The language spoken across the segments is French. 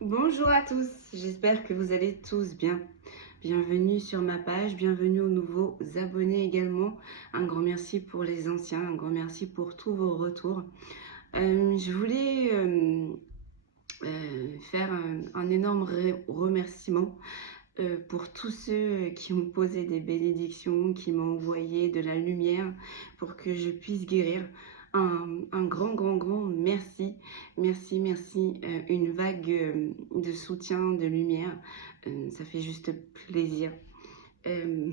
Bonjour à tous, j'espère que vous allez tous bien. Bienvenue sur ma page, bienvenue aux nouveaux abonnés également. Un grand merci pour les anciens, un grand merci pour tous vos retours. Je voulais faire un énorme remerciement pour tous ceux qui m'ont posé des bénédictions, qui m'ont envoyé de la lumière pour que je puisse guérir. Un grand merci, merci, une vague de soutien, de lumière, ça fait juste plaisir. Je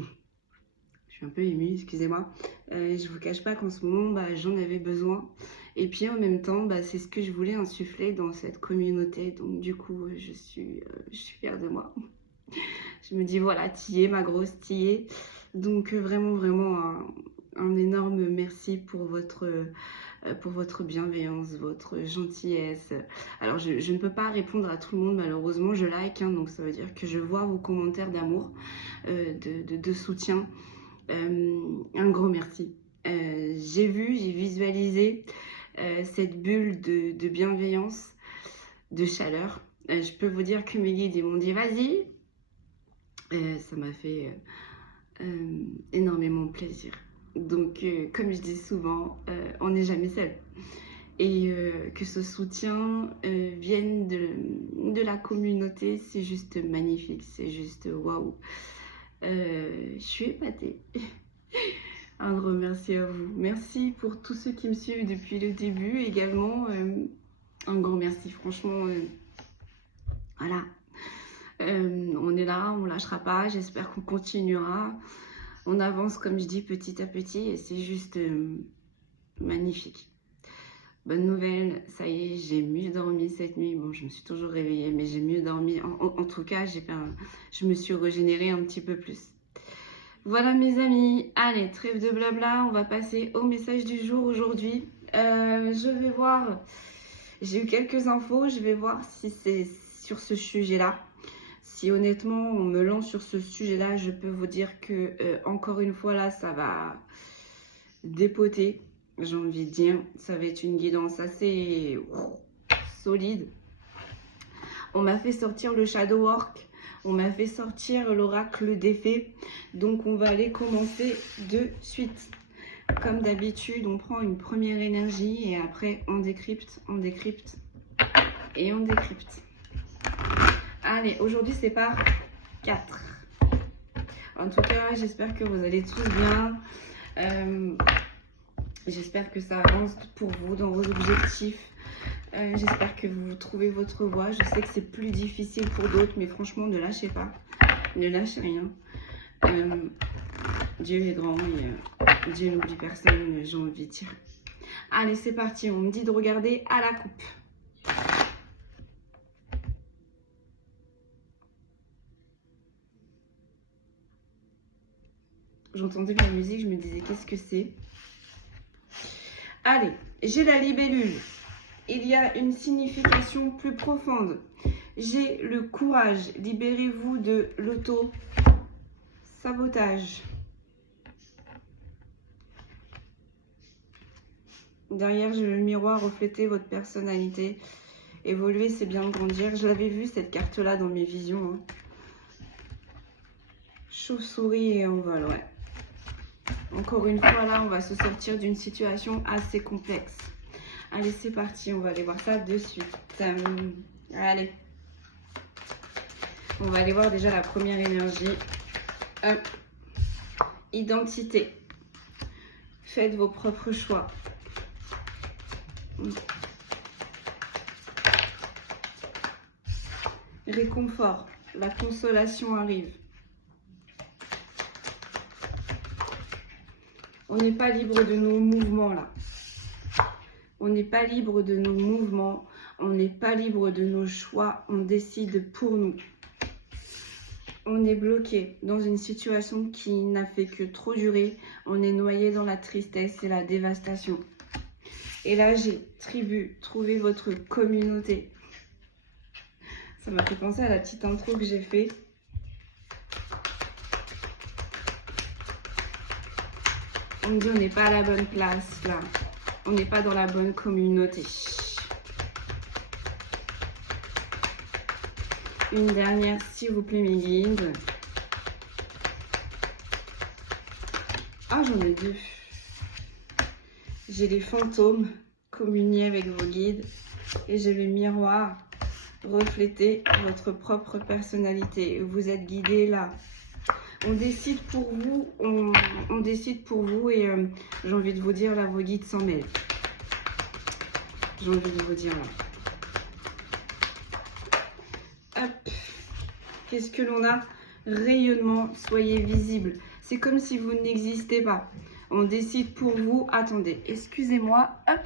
suis un peu émue, excusez-moi. Je vous cache pas qu'en ce moment, j'en avais besoin. Et puis en même temps, c'est ce que je voulais insuffler dans cette communauté. Donc du coup, je suis fière de moi. Je me dis, voilà, t'y es, ma grosse, t'y es. Donc vraiment un énorme merci pour votre bienveillance, votre gentillesse. Alors, je ne peux pas répondre à tout le monde, malheureusement, je like, donc ça veut dire que je vois vos commentaires d'amour, de soutien. Un gros merci. J'ai visualisé cette bulle de bienveillance, de chaleur. Je peux vous dire que mes guides ils m'ont dit, vas-y. Ça m'a fait énormément plaisir. Donc, comme je dis souvent, on n'est jamais seul. Et que ce soutien vienne de la communauté, c'est juste magnifique, c'est juste waouh. Je suis épatée. Un gros merci à vous. Merci pour tous ceux qui me suivent depuis le début également. Un grand merci, franchement. Voilà. On est là, on lâchera pas, j'espère qu'on continuera. On avance, comme je dis, petit à petit et c'est juste magnifique. Bonne nouvelle, ça y est, j'ai mieux dormi cette nuit. Bon, je me suis toujours réveillée, mais j'ai mieux dormi. En tout cas, je me suis régénérée un petit peu plus. Voilà mes amis, allez, trêve de blabla, on va passer au message du jour aujourd'hui. Je vais voir, j'ai eu quelques infos, je vais voir si c'est sur ce sujet-là. Si honnêtement on me lance sur ce sujet-là, je peux vous dire que encore une fois là, ça va dépoter, j'ai envie de dire. Ça va être une guidance assez solide. On m'a fait sortir le shadow work, on m'a fait sortir l'oracle des fées. Donc on va aller commencer de suite. Comme d'habitude, on prend une première énergie et après on décrypte et on décrypte. Allez, aujourd'hui c'est par 4. En tout cas, j'espère que vous allez tous bien. J'espère que ça avance pour vous dans vos objectifs. J'espère que vous trouvez votre voie. Je sais que c'est plus difficile pour d'autres, mais franchement, ne lâchez pas. Ne lâchez rien. Dieu est grand et Dieu n'oublie personne, j'ai envie de dire. Allez, c'est parti. On me dit de regarder à la coupe. J'entendais la musique, je me disais qu'est-ce que c'est. Allez, j'ai la libellule. Il y a une signification plus profonde. J'ai le courage. Libérez-vous de l'auto-sabotage. Derrière, j'ai le miroir, refléter votre personnalité. Évoluer, c'est bien grandir. Je l'avais vu cette carte-là dans mes visions. Hein. Chauve-souris et envol, ouais. Encore une fois, là, on va se sortir d'une situation assez complexe. Allez, c'est parti. On va aller voir ça de suite. Allez. On va aller voir déjà la première énergie. Identité. Faites vos propres choix. Réconfort. La consolation arrive. On n'est pas libre de nos mouvements là. On n'est pas libre de nos mouvements. On n'est pas libre de nos choix. On décide pour nous. On est bloqué dans une situation qui n'a fait que trop durer. On est noyé dans la tristesse et la dévastation. Et là, j'ai tribu, trouvez votre communauté. Ça m'a fait penser à la petite intro que j'ai fait. On me dit on n'est pas à la bonne place là. On n'est pas dans la bonne communauté. Une dernière, s'il vous plaît, mes guides. Ah, j'en ai deux. J'ai les fantômes, communier avec vos guides. Et j'ai le miroir, refléter votre propre personnalité. Vous êtes guidé là. On décide pour vous, on décide pour vous et j'ai envie de vous dire là, vos guides s'en mêlent. J'ai envie de vous dire là. Hop. Qu'est-ce que l'on a? Rayonnement, soyez visible. C'est comme si vous n'existez pas. On décide pour vous. Attendez, excusez-moi. Hop,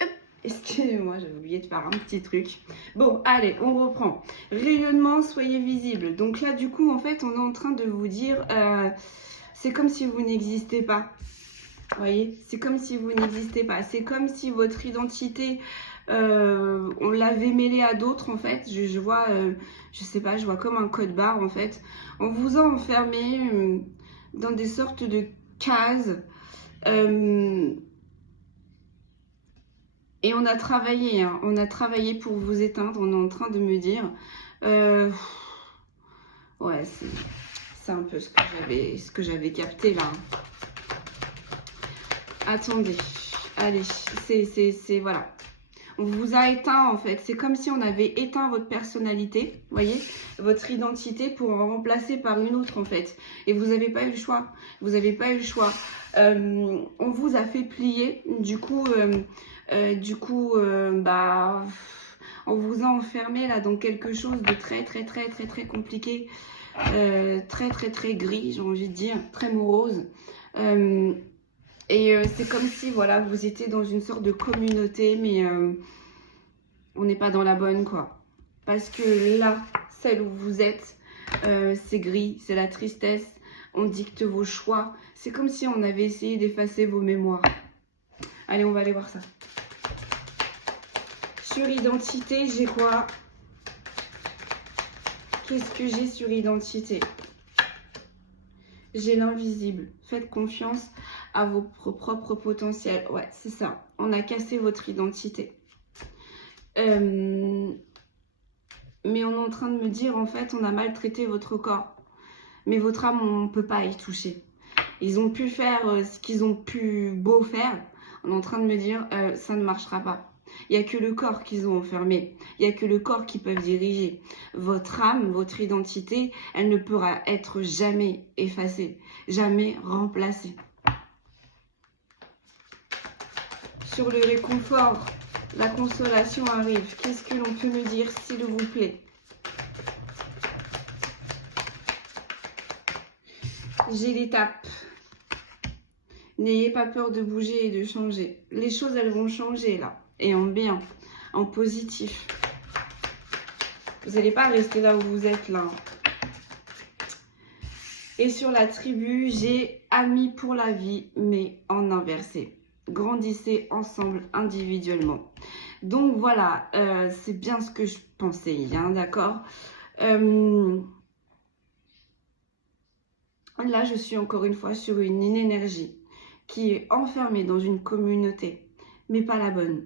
hop. Excusez-moi, j'avais oublié de faire un petit truc. Bon, allez, on reprend. Rayonnement, soyez visible. Donc là, du coup, en fait, on est en train de vous dire, c'est comme si vous n'existez pas. Vous voyez, c'est comme si vous n'existez pas. C'est comme si votre identité, on l'avait mêlée à d'autres, en fait. Je vois, je sais pas, je vois comme un code barre, en fait. On vous a enfermé dans des sortes de cases. Et on a travaillé, hein, on a travaillé pour vous éteindre. On est en train de me dire, ouais, c'est un peu ce que j'avais capté là. Attendez, allez, c'est voilà. On vous a éteint en fait. C'est comme si on avait éteint votre personnalité, vous voyez, votre identité pour en remplacer par une autre en fait. Et vous n'avez pas eu le choix. Vous n'avez pas eu le choix. On vous a fait plier. Du coup, bah, on vous a enfermé là dans quelque chose de très compliqué, très gris, j'ai envie de dire, très morose. C'est comme si, voilà, vous étiez dans une sorte de communauté, mais on n'est pas dans la bonne, quoi. Parce que là, celle où vous êtes, c'est gris, c'est la tristesse, on dicte vos choix. C'est comme si on avait essayé d'effacer vos mémoires. Allez, on va aller voir ça. Sur identité, j'ai quoi? Qu'est-ce que j'ai sur identité? J'ai l'invisible. Faites confiance à votre propre potentiel. Ouais, c'est ça. On a cassé votre identité. Mais on est en train de me dire, en fait, on a maltraité votre corps. Mais votre âme, on ne peut pas y toucher. Ils ont pu faire ce qu'ils ont pu beau faire. On est en train de me dire, ça ne marchera pas. Il n'y a que le corps qu'ils ont enfermé. Il n'y a que le corps qui peuvent diriger. Votre âme, votre identité, elle ne pourra être jamais effacée, jamais remplacée. Sur le réconfort, la consolation arrive. Qu'est-ce que l'on peut me dire, s'il vous plaît? J'ai l'étape. N'ayez pas peur de bouger et de changer. Les choses, elles vont changer là. Et en bien, en positif. Vous n'allez pas rester là où vous êtes là. Et sur la tribu, j'ai amis pour la vie, mais en inversé. Grandissez ensemble individuellement. Donc voilà, c'est bien ce que je pensais, hein, d'accord. Là, je suis encore une fois sur une énergie qui est enfermée dans une communauté, mais pas la bonne.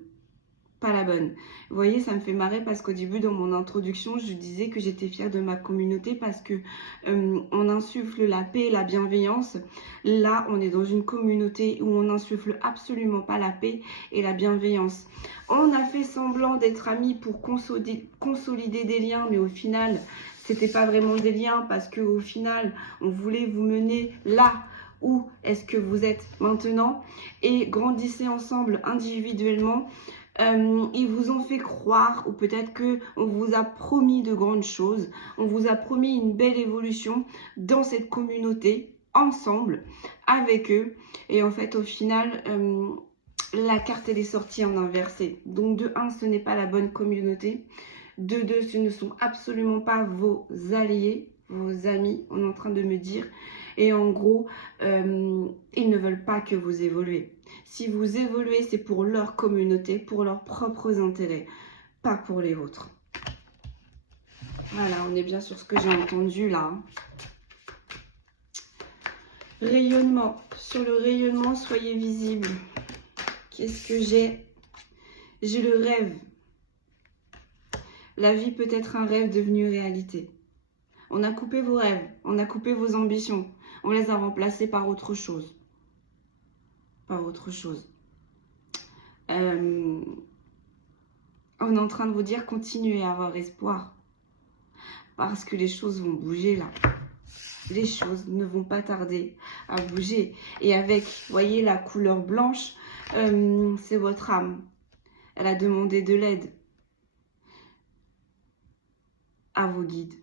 Pas la bonne. Vous voyez, ça me fait marrer parce qu'au début, dans mon introduction, je disais que j'étais fière de ma communauté parce que on insuffle la paix et la bienveillance. Là, on est dans une communauté où on n'insuffle absolument pas la paix et la bienveillance. On a fait semblant d'être amis pour consolider des liens, mais au final, c'était pas vraiment des liens parce que au final, on voulait vous mener là où est-ce que vous êtes maintenant et grandissez ensemble individuellement. Ils vous ont fait croire, ou peut-être qu'on vous a promis de grandes choses, on vous a promis une belle évolution dans cette communauté, ensemble, avec eux. Et en fait, au final, la carte, elle est sortie en inversé. Donc, de 1, ce n'est pas la bonne communauté. De 2, ce ne sont absolument pas vos alliés, vos amis, on est en train de me dire. Et en gros, ils ne veulent pas que vous évoluez. Si vous évoluez, c'est pour leur communauté, pour leurs propres intérêts, pas pour les vôtres. Voilà, on est bien sur ce que j'ai entendu là. Rayonnement. Sur le rayonnement, soyez visible. Qu'est-ce que j'ai? J'ai le rêve. La vie peut être un rêve devenu réalité. On a coupé vos rêves, on a coupé vos ambitions, on les a remplacés par autre chose. Par autre chose. On est en train de vous dire, continuez à avoir espoir. Parce que les choses vont bouger là. Les choses ne vont pas tarder à bouger. Et avec, voyez, la couleur blanche, c'est votre âme. Elle a demandé de l'aide à vos guides.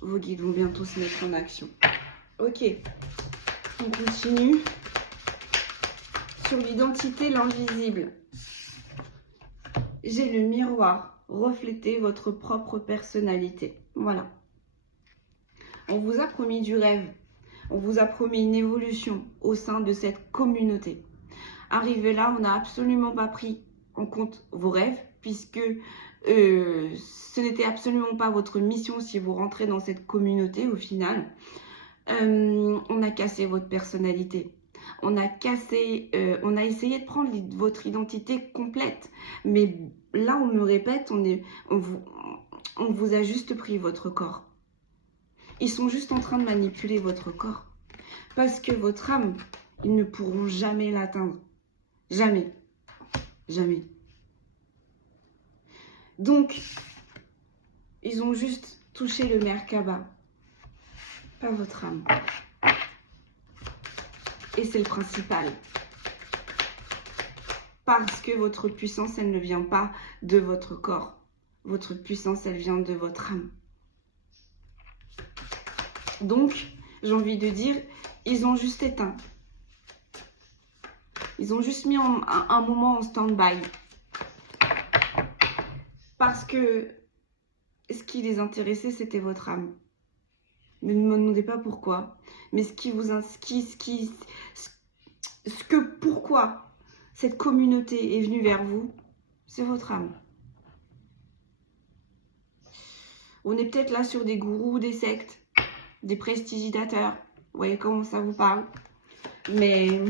Vos guides vont bientôt se mettre en action. Ok, on continue. Sur l'identité, l'invisible. J'ai le miroir. Reflétez votre propre personnalité. Voilà. On vous a promis du rêve. On vous a promis une évolution au sein de cette communauté. Arrivé là, on n'a absolument pas pris en compte vos rêves, puisque ce n'était absolument pas votre mission si vous rentrez dans cette communauté au final. On a cassé votre personnalité. On a essayé de prendre votre identité complète. Mais là, on me répète, on vous a juste pris votre corps. Ils sont juste en train de manipuler votre corps. Parce que votre âme, ils ne pourront jamais l'atteindre. Jamais. Jamais. Donc, ils ont juste touché le Merkaba. Pas votre âme. Et c'est le principal. Parce que votre puissance, elle ne vient pas de votre corps. Votre puissance, elle vient de votre âme. Donc, j'ai envie de dire, ils ont juste éteint. Ils ont juste mis un moment en stand-by. Parce que ce qui les intéressait, c'était votre âme. Ne me demandez pas pourquoi. Mais pourquoi cette communauté est venue vers vous, c'est votre âme. On est peut-être là sur des gourous, des sectes, des prestigitateurs. Vous voyez comment ça vous parle. Mais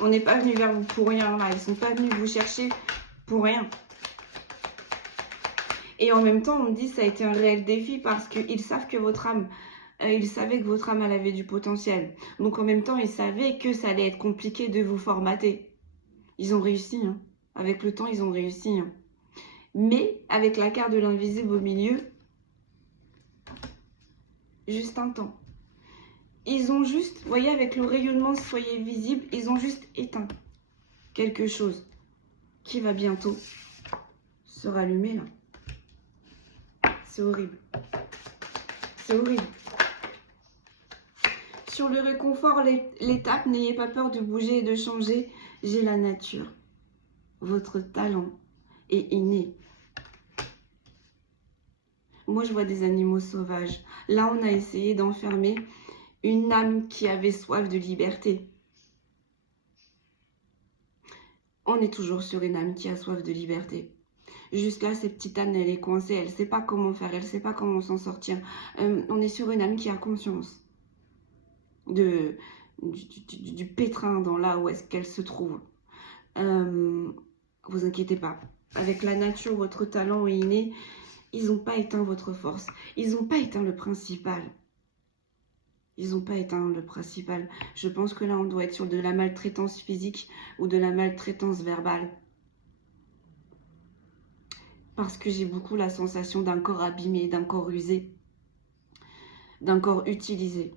on n'est pas venu vers vous pour rien là. Ils ne sont pas venus vous chercher pour rien. Et en même temps, on me dit que ça a été un réel défi parce qu'ils savent que votre âme, ils savaient que votre âme, elle avait du potentiel. Donc en même temps, ils savaient que ça allait être compliqué de vous formater. Ils ont réussi. Hein. Avec le temps, ils ont réussi. Hein. Mais avec la carte de l'invisible au milieu, juste un temps. Ils ont juste, vous voyez, avec le rayonnement soyez visible, ils ont juste éteint quelque chose qui va bientôt se rallumer là. C'est horrible. C'est horrible. Sur le réconfort, l'étape, n'ayez pas peur de bouger et de changer. J'ai la nature. Votre talent est inné. Moi, je vois des animaux sauvages. Là, on a essayé d'enfermer une âme qui avait soif de liberté. On est toujours sur une âme qui a soif de liberté. Juste là, cette petite âme, elle est coincée. Elle ne sait pas comment faire. Elle ne sait pas comment s'en sortir. On est sur une âme qui a conscience du pétrin dans là où est-ce qu'elle se trouve. Vous inquiétez pas. Avec la nature, votre talent est inné. Ils n'ont pas éteint votre force. Ils n'ont pas éteint le principal. Ils n'ont pas éteint le principal. Je pense que là, on doit être sur de la maltraitance physique ou de la maltraitance verbale. Parce que j'ai beaucoup la sensation d'un corps abîmé, d'un corps usé, d'un corps utilisé.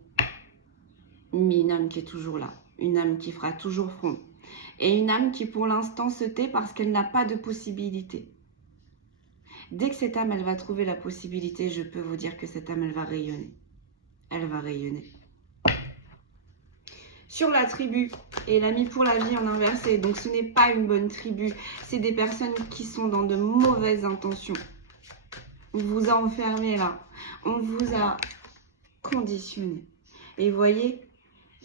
Mais une âme qui est toujours là. Une âme qui fera toujours front. Et une âme qui pour l'instant se tait parce qu'elle n'a pas de possibilité. Dès que cette âme, elle va trouver la possibilité, je peux vous dire que cette âme, elle va rayonner. Elle va rayonner. Sur la tribu, et l'ami pour la vie en inversé. Donc ce n'est pas une bonne tribu. C'est des personnes qui sont dans de mauvaises intentions. On vous a enfermé là. On vous a conditionné. Et vous voyez,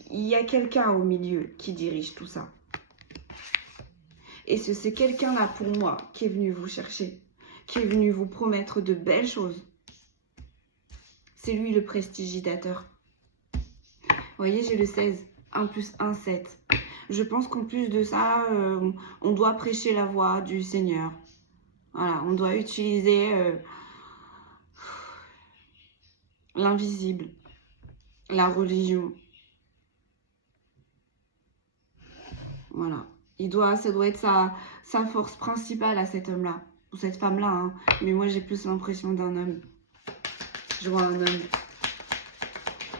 il y a quelqu'un au milieu qui dirige tout ça. Et c'est quelqu'un-là pour moi qui est venu vous chercher. Qui est venu vous promettre de belles choses. C'est lui le prestigidateur. Vous voyez, j'ai le 16. 1 plus 1, 7. Je pense qu'en plus de ça, on doit prêcher la voix du Seigneur. Voilà, on doit utiliser l'invisible, la religion. Voilà. Ça doit être sa force principale à cet homme-là. Ou cette femme-là, hein. Mais moi, j'ai plus l'impression d'un homme. Je vois un homme.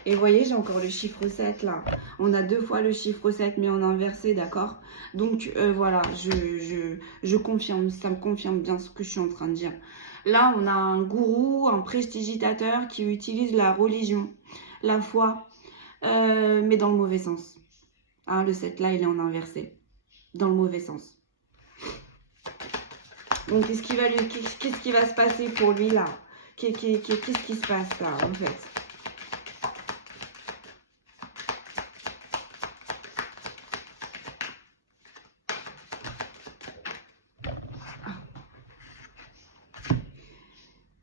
Et vous voyez, j'ai encore le chiffre 7 là. On a 2 fois le chiffre 7, mais en inversé, d'accord? Donc, voilà, je confirme. Ça me confirme bien ce que je suis en train de dire. Là, on a un gourou, un prestidigitateur qui utilise la religion, la foi, mais dans le mauvais sens. Hein, le 7 là, il est en inversé. Dans le mauvais sens. Donc, qu'est-ce qui va se passer pour lui là? Qu'est-ce qui se passe là, en fait?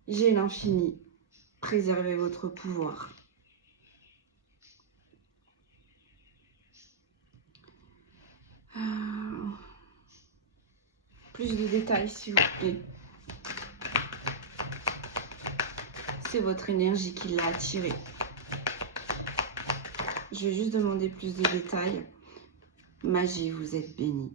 J'ai l'infini. Préservez votre pouvoir. Plus de détails, s'il vous plaît. C'est votre énergie qui l'a attiré. Je vais juste demander plus de détails. Magie, vous êtes bénie.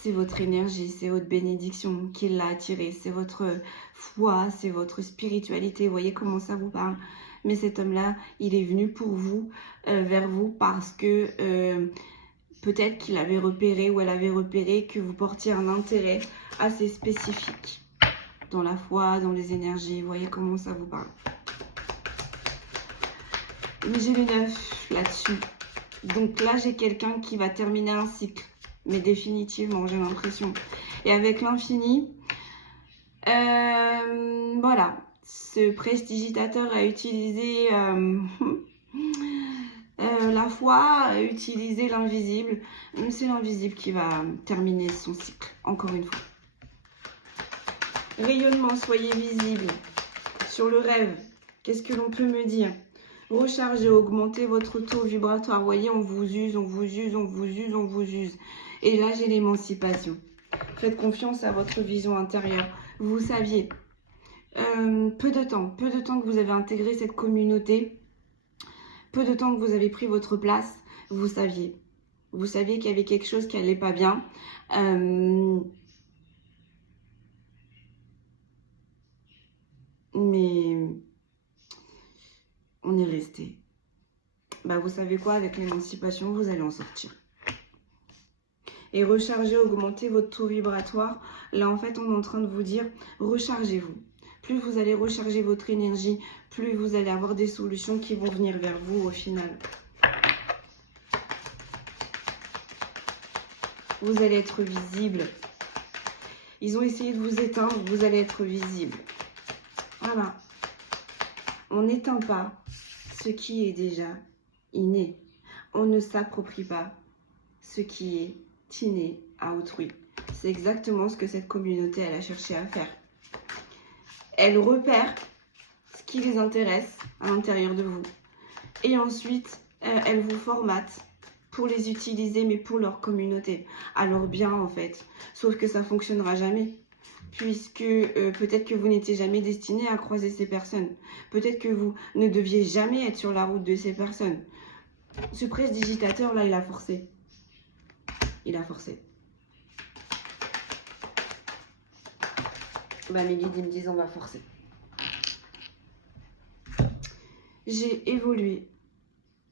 C'est votre énergie, c'est votre bénédiction qui l'a attiré. C'est votre foi, c'est votre spiritualité. Vous voyez comment ça vous parle? Mais cet homme-là, il est venu pour vous, vers vous, parce que peut-être qu'il avait repéré ou elle avait repéré que vous portiez un intérêt assez spécifique dans la foi, dans les énergies. Vous voyez comment ça vous parle? Mais j'ai le 9 là-dessus. Donc là, j'ai quelqu'un qui va terminer un cycle. Mais définitivement, j'ai l'impression. Et avec l'infini, voilà. Ce prestidigitateur a utilisé la foi, a utilisé l'invisible. C'est l'invisible qui va terminer son cycle, encore une fois. Rayonnement, soyez visible. Sur le rêve, qu'est-ce que l'on peut me dire? Rechargez, augmentez votre taux vibratoire. Vous voyez, on vous use, on vous use, on vous use, on vous use. Et là, j'ai l'émancipation. Faites confiance à votre vision intérieure. Vous saviez, peu de temps que vous avez intégré cette communauté, peu de temps que vous avez pris votre place, vous saviez. Vous saviez qu'il y avait quelque chose qui n'allait pas bien. Mais on est resté. Bah, vous savez quoi, avec l'émancipation, vous allez en sortir. Et recharger, augmenter votre taux vibratoire. Là, en fait, on est en train de vous dire, rechargez-vous. Plus vous allez recharger votre énergie, plus vous allez avoir des solutions qui vont venir vers vous au final. Vous allez être visible. Ils ont essayé de vous éteindre, vous allez être visible. Voilà. On n'éteint pas ce qui est déjà inné. On ne s'approprie pas ce qui est inné à autrui. C'est exactement ce que cette communauté, elle a cherché à faire. Elle repère ce qui les intéresse à l'intérieur de vous. Et ensuite, elle vous formate pour les utiliser, mais pour leur communauté. Alors bien, en fait. Sauf que ça ne fonctionnera jamais. Puisque peut-être que vous n'étiez jamais destiné à croiser ces personnes. Peut-être que vous ne deviez jamais être sur la route de ces personnes. Ce prestidigitateur, là, il a forcé. Il a forcé. Bah, mes guides, ils me disent, on va forcer. J'ai évolué.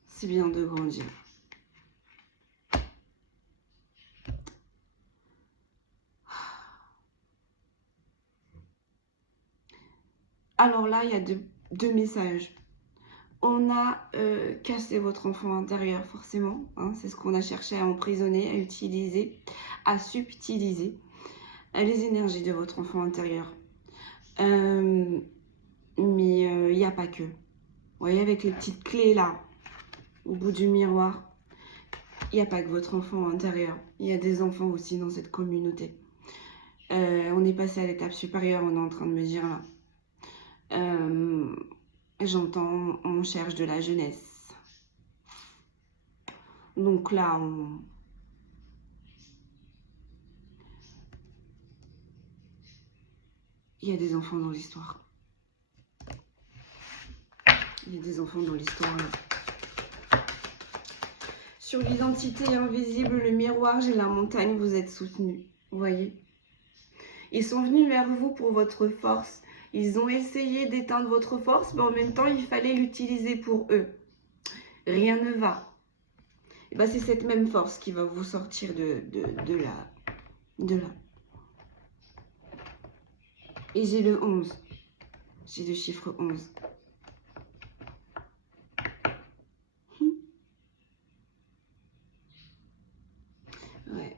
C'est bien de grandir. Alors là, il y a deux messages. On a cassé votre enfant intérieur, forcément. Hein, c'est ce qu'on a cherché à emprisonner, à utiliser, à subtiliser les énergies de votre enfant intérieur. Mais il n'y a pas que. Vous voyez, avec les petites clés là, au bout du miroir, il n'y a pas que votre enfant intérieur. Il y a des enfants aussi dans cette communauté. On est passé à l'étape supérieure, on est en train de me dire là. J'entends, on cherche de la jeunesse. Donc là, Il y a des enfants dans l'histoire. Il y a des enfants dans l'histoire, là. Sur l'identité invisible, le miroir, j'ai la montagne, vous êtes soutenus. Vous voyez? Ils sont venus vers vous pour votre force. Ils ont essayé d'éteindre votre force, mais en même temps, il fallait l'utiliser pour eux. Rien ne va. Et ben, c'est cette même force qui va vous sortir de là. Et j'ai le 11. J'ai le chiffre 11. Ouais.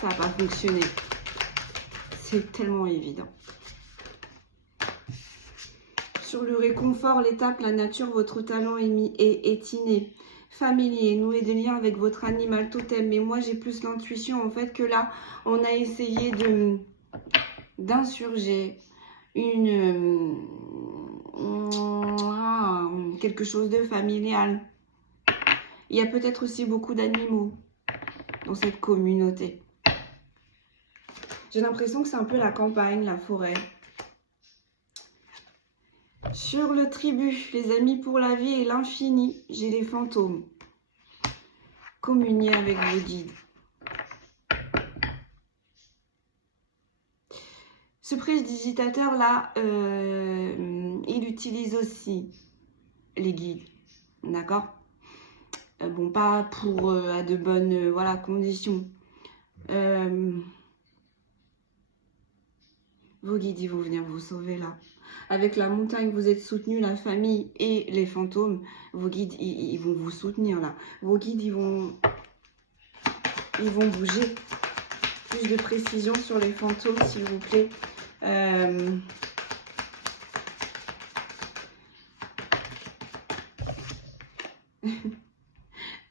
Ça n'a pas fonctionné. C'est tellement évident. Sur le réconfort, l'étape, la nature, votre talent est inné, familier, noué des liens avec votre animal totem. Mais moi, j'ai plus l'intuition, en fait, que là, on a essayé d'insurger quelque chose de familial. Il y a peut-être aussi beaucoup d'animaux dans cette communauté. J'ai l'impression que c'est un peu la campagne, la forêt. Sur le tribut, les amis pour la vie et l'infini, j'ai les fantômes. Communiez avec vos guides. Ce prestidigitateur-là, il utilise aussi les guides. D'accord? Bon, pas pour à de bonnes voilà, conditions. Vos guides, ils vont venir vous sauver là. Avec la montagne, vous êtes soutenu, la famille et les fantômes. Vos guides, ils vont vous soutenir là. Vos guides, ils vont bouger. Plus de précision sur les fantômes, s'il vous plaît.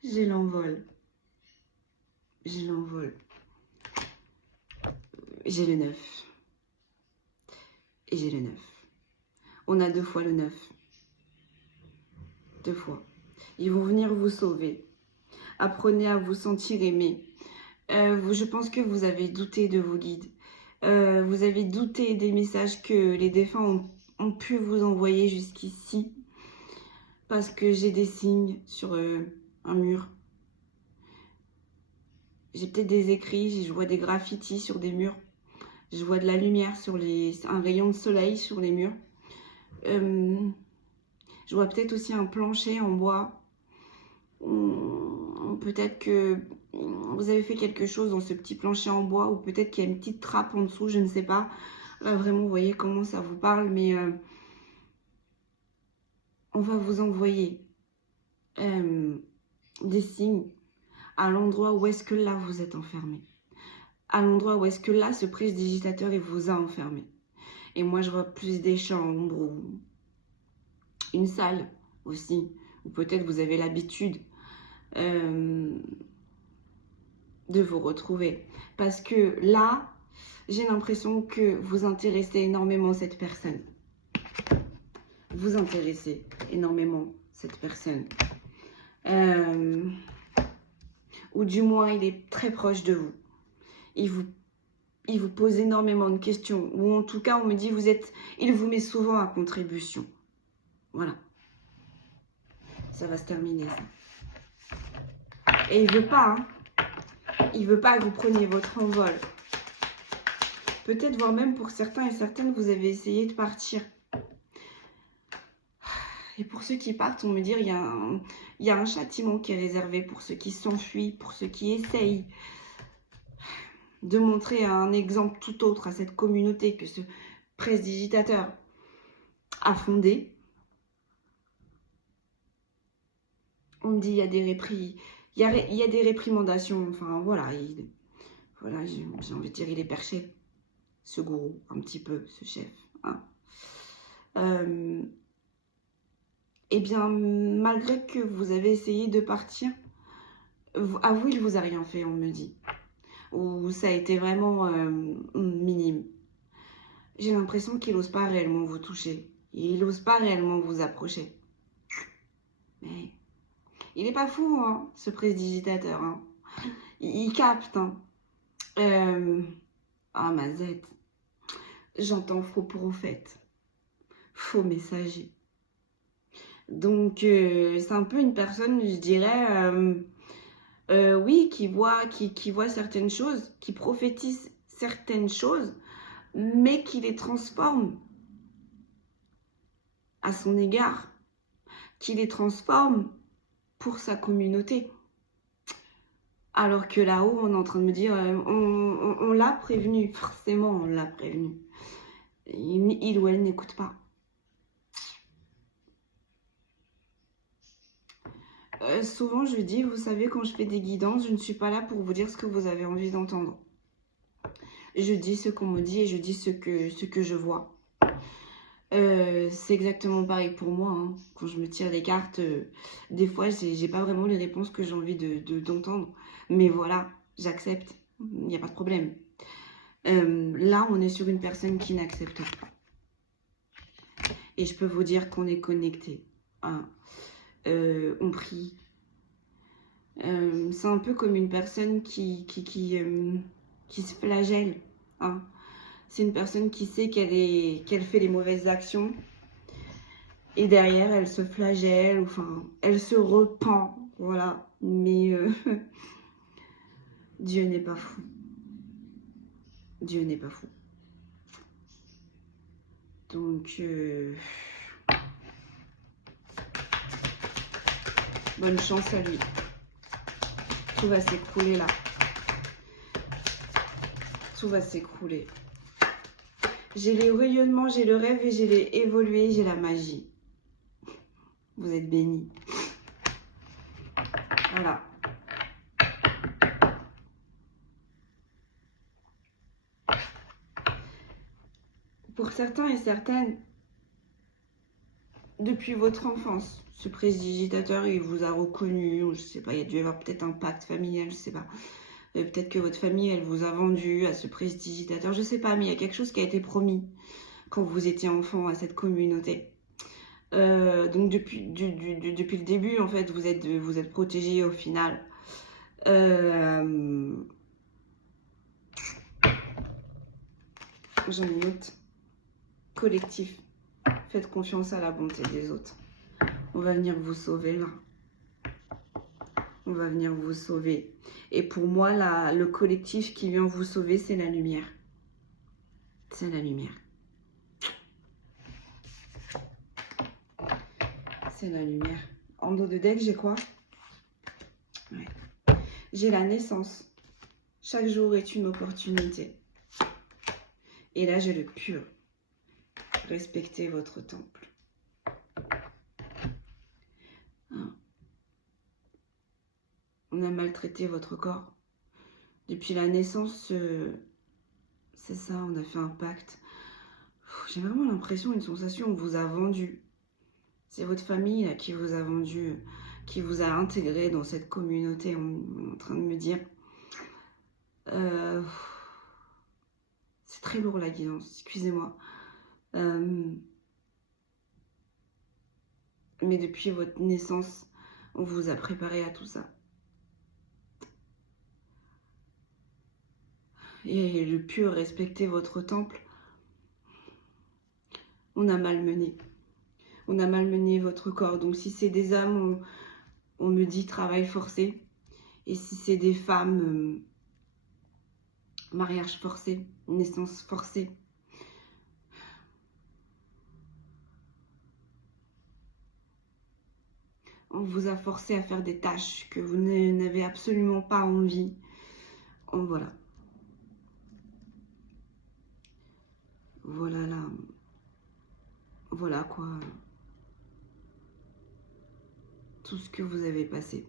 J'ai l'envol. J'ai l'envol. J'ai le 9. Et j'ai le 9. On a 2 fois le 9. 2 fois. Ils vont venir vous sauver. Apprenez à vous sentir aimé. Je pense que vous avez douté de vos guides. Vous avez douté des messages que les défunts ont pu vous envoyer jusqu'ici. Parce que j'ai des signes sur un mur. J'ai peut-être des écrits, je vois des graffitis sur des murs. Je vois de la lumière sur un rayon de soleil sur les murs. Je vois peut-être aussi un plancher en bois. Peut-être que vous avez fait quelque chose dans ce petit plancher en bois, ou peut-être qu'il y a une petite trappe en dessous, je ne sais pas. Là, vraiment, vous voyez comment ça vous parle, mais on va vous envoyer des signes à l'endroit où est-ce que là vous êtes enfermé. À l'endroit où est-ce que là, ce prestidigitateur, il vous a enfermé. Et moi, je vois plus des chambres ou une salle aussi, ou peut-être vous avez l'habitude de vous retrouver. Parce que là, j'ai l'impression que vous intéressez énormément cette personne. Vous intéressez énormément cette personne. Ou du moins, il est très proche de vous. Il vous pose énormément de questions. Ou en tout cas, on me dit, il vous met souvent à contribution. Voilà. Ça va se terminer, ça. Et il veut pas, hein. Il veut pas que vous preniez votre envol. Peut-être, voire même pour certains et certaines, vous avez essayé de partir. Et pour ceux qui partent, on me dit, il y a un châtiment qui est réservé pour ceux qui s'enfuient, pour ceux qui essayent de montrer un exemple tout autre à cette communauté que ce prestidigitateur a fondé. On me dit il y a des réprimandations, enfin voilà, voilà, j'ai envie de dire il est perché, ce gourou, un petit peu, ce chef. Hein. Eh bien, malgré que vous avez essayé de partir, à vous, il vous a rien fait, on me dit. Ou ça a été vraiment minime. J'ai l'impression qu'il n'ose pas réellement vous toucher. Il n'ose pas réellement vous approcher. Mais il n'est pas fou, hein, ce prestidigitateur. Hein. Il capte. Hein. Ah, ma Z. J'entends faux prophète, faux messager. Donc, c'est un peu une personne, je dirais, oui, qui voit certaines choses, qui prophétise certaines choses, mais qui les transforme à son égard, qui les transforme pour sa communauté. Alors que là-haut, on est en train de me dire, on l'a prévenu, forcément on l'a prévenu. Il ou elle n'écoute pas. Souvent je dis, vous savez, quand je fais des guidances, je ne suis pas là pour vous dire ce que vous avez envie d'entendre. Je dis ce qu'on me dit et je dis ce que je vois. C'est exactement pareil pour moi, hein. Quand je me tire les cartes, des fois j'ai pas vraiment les réponses que j'ai envie d'entendre. Mais voilà, j'accepte, il n'y a pas de problème. Là, on est sur une personne qui n'accepte pas. Et je peux vous dire qu'on est connecté, hein. On prie. C'est un peu comme une personne qui se flagelle, hein. C'est une personne qui sait qu'elle fait les mauvaises actions et derrière elle se flagelle, enfin elle se repent, voilà. Mais Dieu n'est pas fou. Dieu n'est pas fou. Donc bonne chance à lui. Tout va s'écrouler là. Tout va s'écrouler. J'ai les rayonnements, j'ai le rêve et j'ai les évolués, j'ai la magie. Vous êtes bénis. Voilà. Pour certains et certaines, depuis votre enfance, ce prestidigitateur, il vous a reconnu, je sais pas, il y a dû y avoir peut-être un pacte familial, je sais pas. Peut-être que votre famille, elle vous a vendu à ce prestidigitateur, je sais pas, mais il y a quelque chose qui a été promis quand vous étiez enfant à cette communauté. Donc depuis le début, en fait, vous êtes protégé au final. J'en ai une autre. Collectif. Faites confiance à la bonté des autres. On va venir vous sauver là. On va venir vous sauver. Et pour moi, là, le collectif qui vient vous sauver, c'est la lumière. C'est la lumière. C'est la lumière. En dos de deck, j'ai quoi? Ouais. J'ai la naissance. Chaque jour est une opportunité. Et là, j'ai le pur. Respectez votre temple. On a maltraité votre corps. Depuis la naissance, c'est ça, on a fait un pacte. J'ai vraiment l'impression, une sensation, on vous a vendu. C'est votre famille là, qui vous a vendu, qui vous a intégré dans cette communauté. On est en train de me dire. C'est très lourd la guidance, excusez-moi. Mais depuis votre naissance, on vous a préparé à tout ça. Et le pur, respecter votre temple, on a malmené. On a malmené votre corps. Donc si c'est des âmes, on me dit travail forcé. Et si c'est des femmes, mariage forcé, naissance forcée. On vous a forcé à faire des tâches que vous n'avez absolument pas envie. Voilà. Voilà là. Voilà quoi. Tout ce que vous avez passé.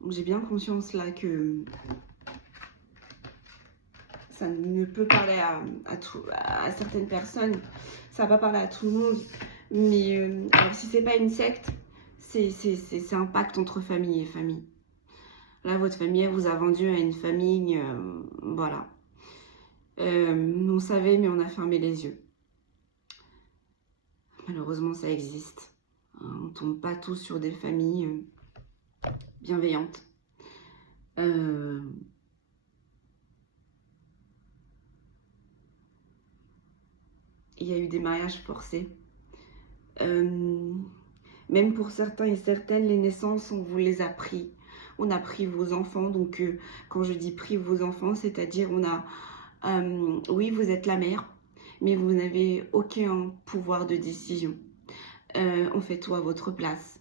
Donc j'ai bien conscience là que ça ne peut parler à certaines personnes. Ça va pas parler à tout le monde. Mais alors si c'est pas une secte, c'est un pacte entre famille et famille. Là, votre famille, elle vous a vendu à une famille, voilà. On savait, mais on a fermé les yeux. Malheureusement, ça existe. On ne tombe pas tous sur des familles bienveillantes. il y a eu des mariages forcés. Même pour certains et certaines, les naissances, on vous les a pris. On a pris vos enfants. Donc, quand je dis pris vos enfants, c'est-à-dire on a... oui, vous êtes la mère, mais vous n'avez aucun pouvoir de décision. On fait tout à votre place.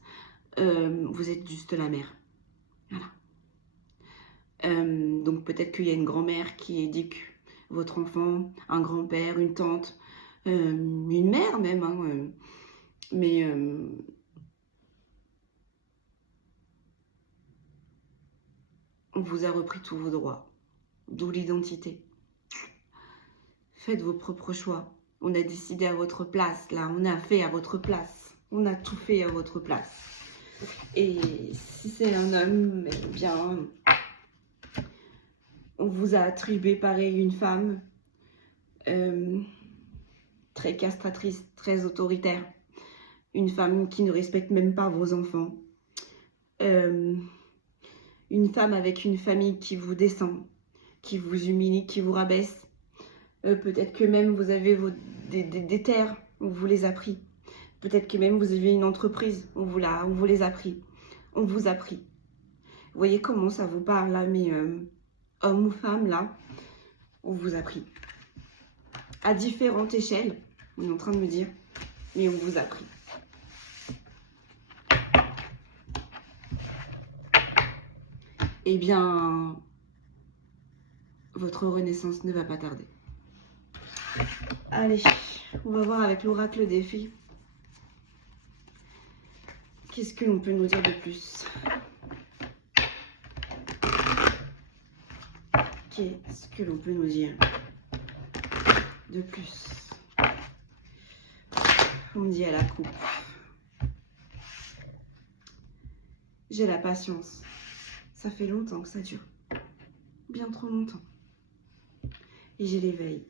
Vous êtes juste la mère. Voilà. Donc, peut-être qu'il y a une grand-mère qui éduque votre enfant, un grand-père, une tante, une mère même, hein, mais on vous a repris tous vos droits, d'où l'identité. Faites vos propres choix. On a décidé à votre place, là, on a fait à votre place. On a tout fait à votre place. Et si c'est un homme, eh bien, on vous a attribué pareil une femme très castratrice, très autoritaire. Une femme qui ne respecte même pas vos enfants. Une femme avec une famille qui vous descend, qui vous humilie, qui vous rabaisse. Peut-être que même vous avez des terres, on vous les a pris. Peut-être que même vous avez une entreprise, on vous les a pris. On vous a pris. Vous voyez comment ça vous parle là, mais homme ou femme là, on vous a pris. À différentes échelles, on est en train de me dire, mais on vous a pris. Eh bien, votre renaissance ne va pas tarder. Allez, on va voir avec l'oracle des filles. Qu'est-ce que l'on peut nous dire de plus? Qu'est-ce que l'on peut nous dire de plus? On me dit à la coupe. J'ai la patience. Ça fait longtemps que ça dure. Bien trop longtemps. Et j'ai l'éveil.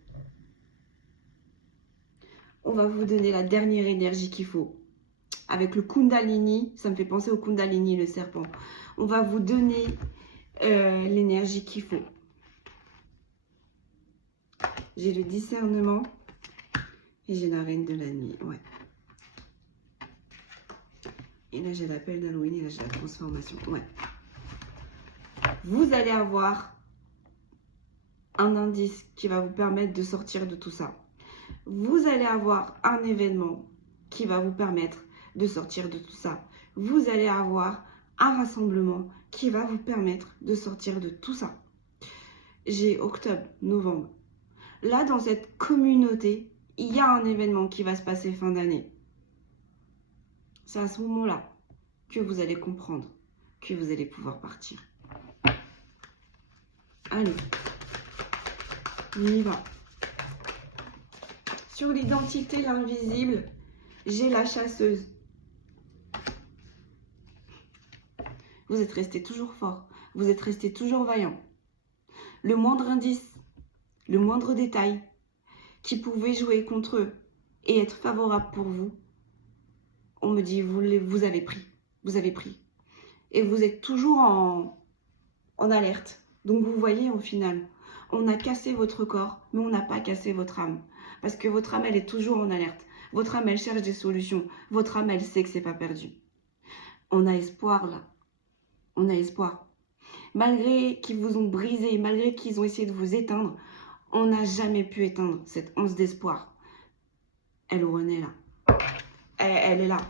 On va vous donner la dernière énergie qu'il faut. Avec le Kundalini, ça me fait penser au Kundalini, le serpent. On va vous donner l'énergie qu'il faut. J'ai le discernement et j'ai la reine de la nuit. Ouais. Et là, j'ai l'appel d'Halloween et là, j'ai la transformation. Ouais. Vous allez avoir un indice qui va vous permettre de sortir de tout ça. Vous allez avoir un événement qui va vous permettre de sortir de tout ça. Vous allez avoir un rassemblement qui va vous permettre de sortir de tout ça. J'ai octobre, novembre. Là, dans cette communauté, il y a un événement qui va se passer fin d'année. C'est à ce moment-là que vous allez comprendre que vous allez pouvoir partir. Allez, on y va. Sur l'identité, l'invisible, j'ai la chasseuse. Vous êtes resté toujours fort. Vous êtes resté toujours vaillant. Le moindre indice, le moindre détail qui pouvait jouer contre eux et être favorable pour vous, on me dit, vous avez pris. Vous avez pris. Et vous êtes toujours en alerte. Donc vous voyez, au final, on a cassé votre corps, mais on n'a pas cassé votre âme. Parce que votre âme, elle est toujours en alerte. Votre âme, elle cherche des solutions. Votre âme, elle sait que c'est pas perdu. On a espoir, là. On a espoir. Malgré qu'ils vous ont brisé, malgré qu'ils ont essayé de vous éteindre, on n'a jamais pu éteindre cette once d'espoir. Elle renaît là. Elle est là.